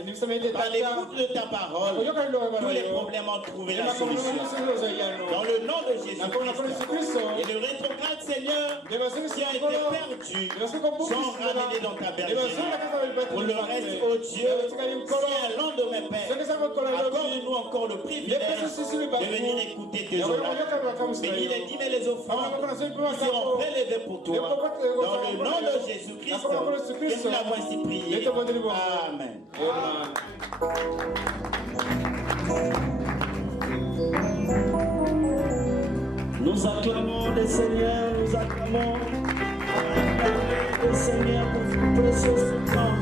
par l'écoute de ta parole, tous les problèmes ont trouvé la solution. Dans le nom de Jésus-Christ, et le rétrograde, Seigneur, qui a été perdu, sont ramenés dans ta bergère. Pour le reste, oh Dieu, si un lendemain, Père, accorde-nous encore le privilège de venir écouter tes orages. Bénis les dîmes et les offrandes qui seront prélevés pour toi. Dans le nom de Jésus-Christ, que nous l'avons ainsi prié. Amen. Nous acclamons le Seigneur, nous acclamons le Seigneur pour ce précieux temps.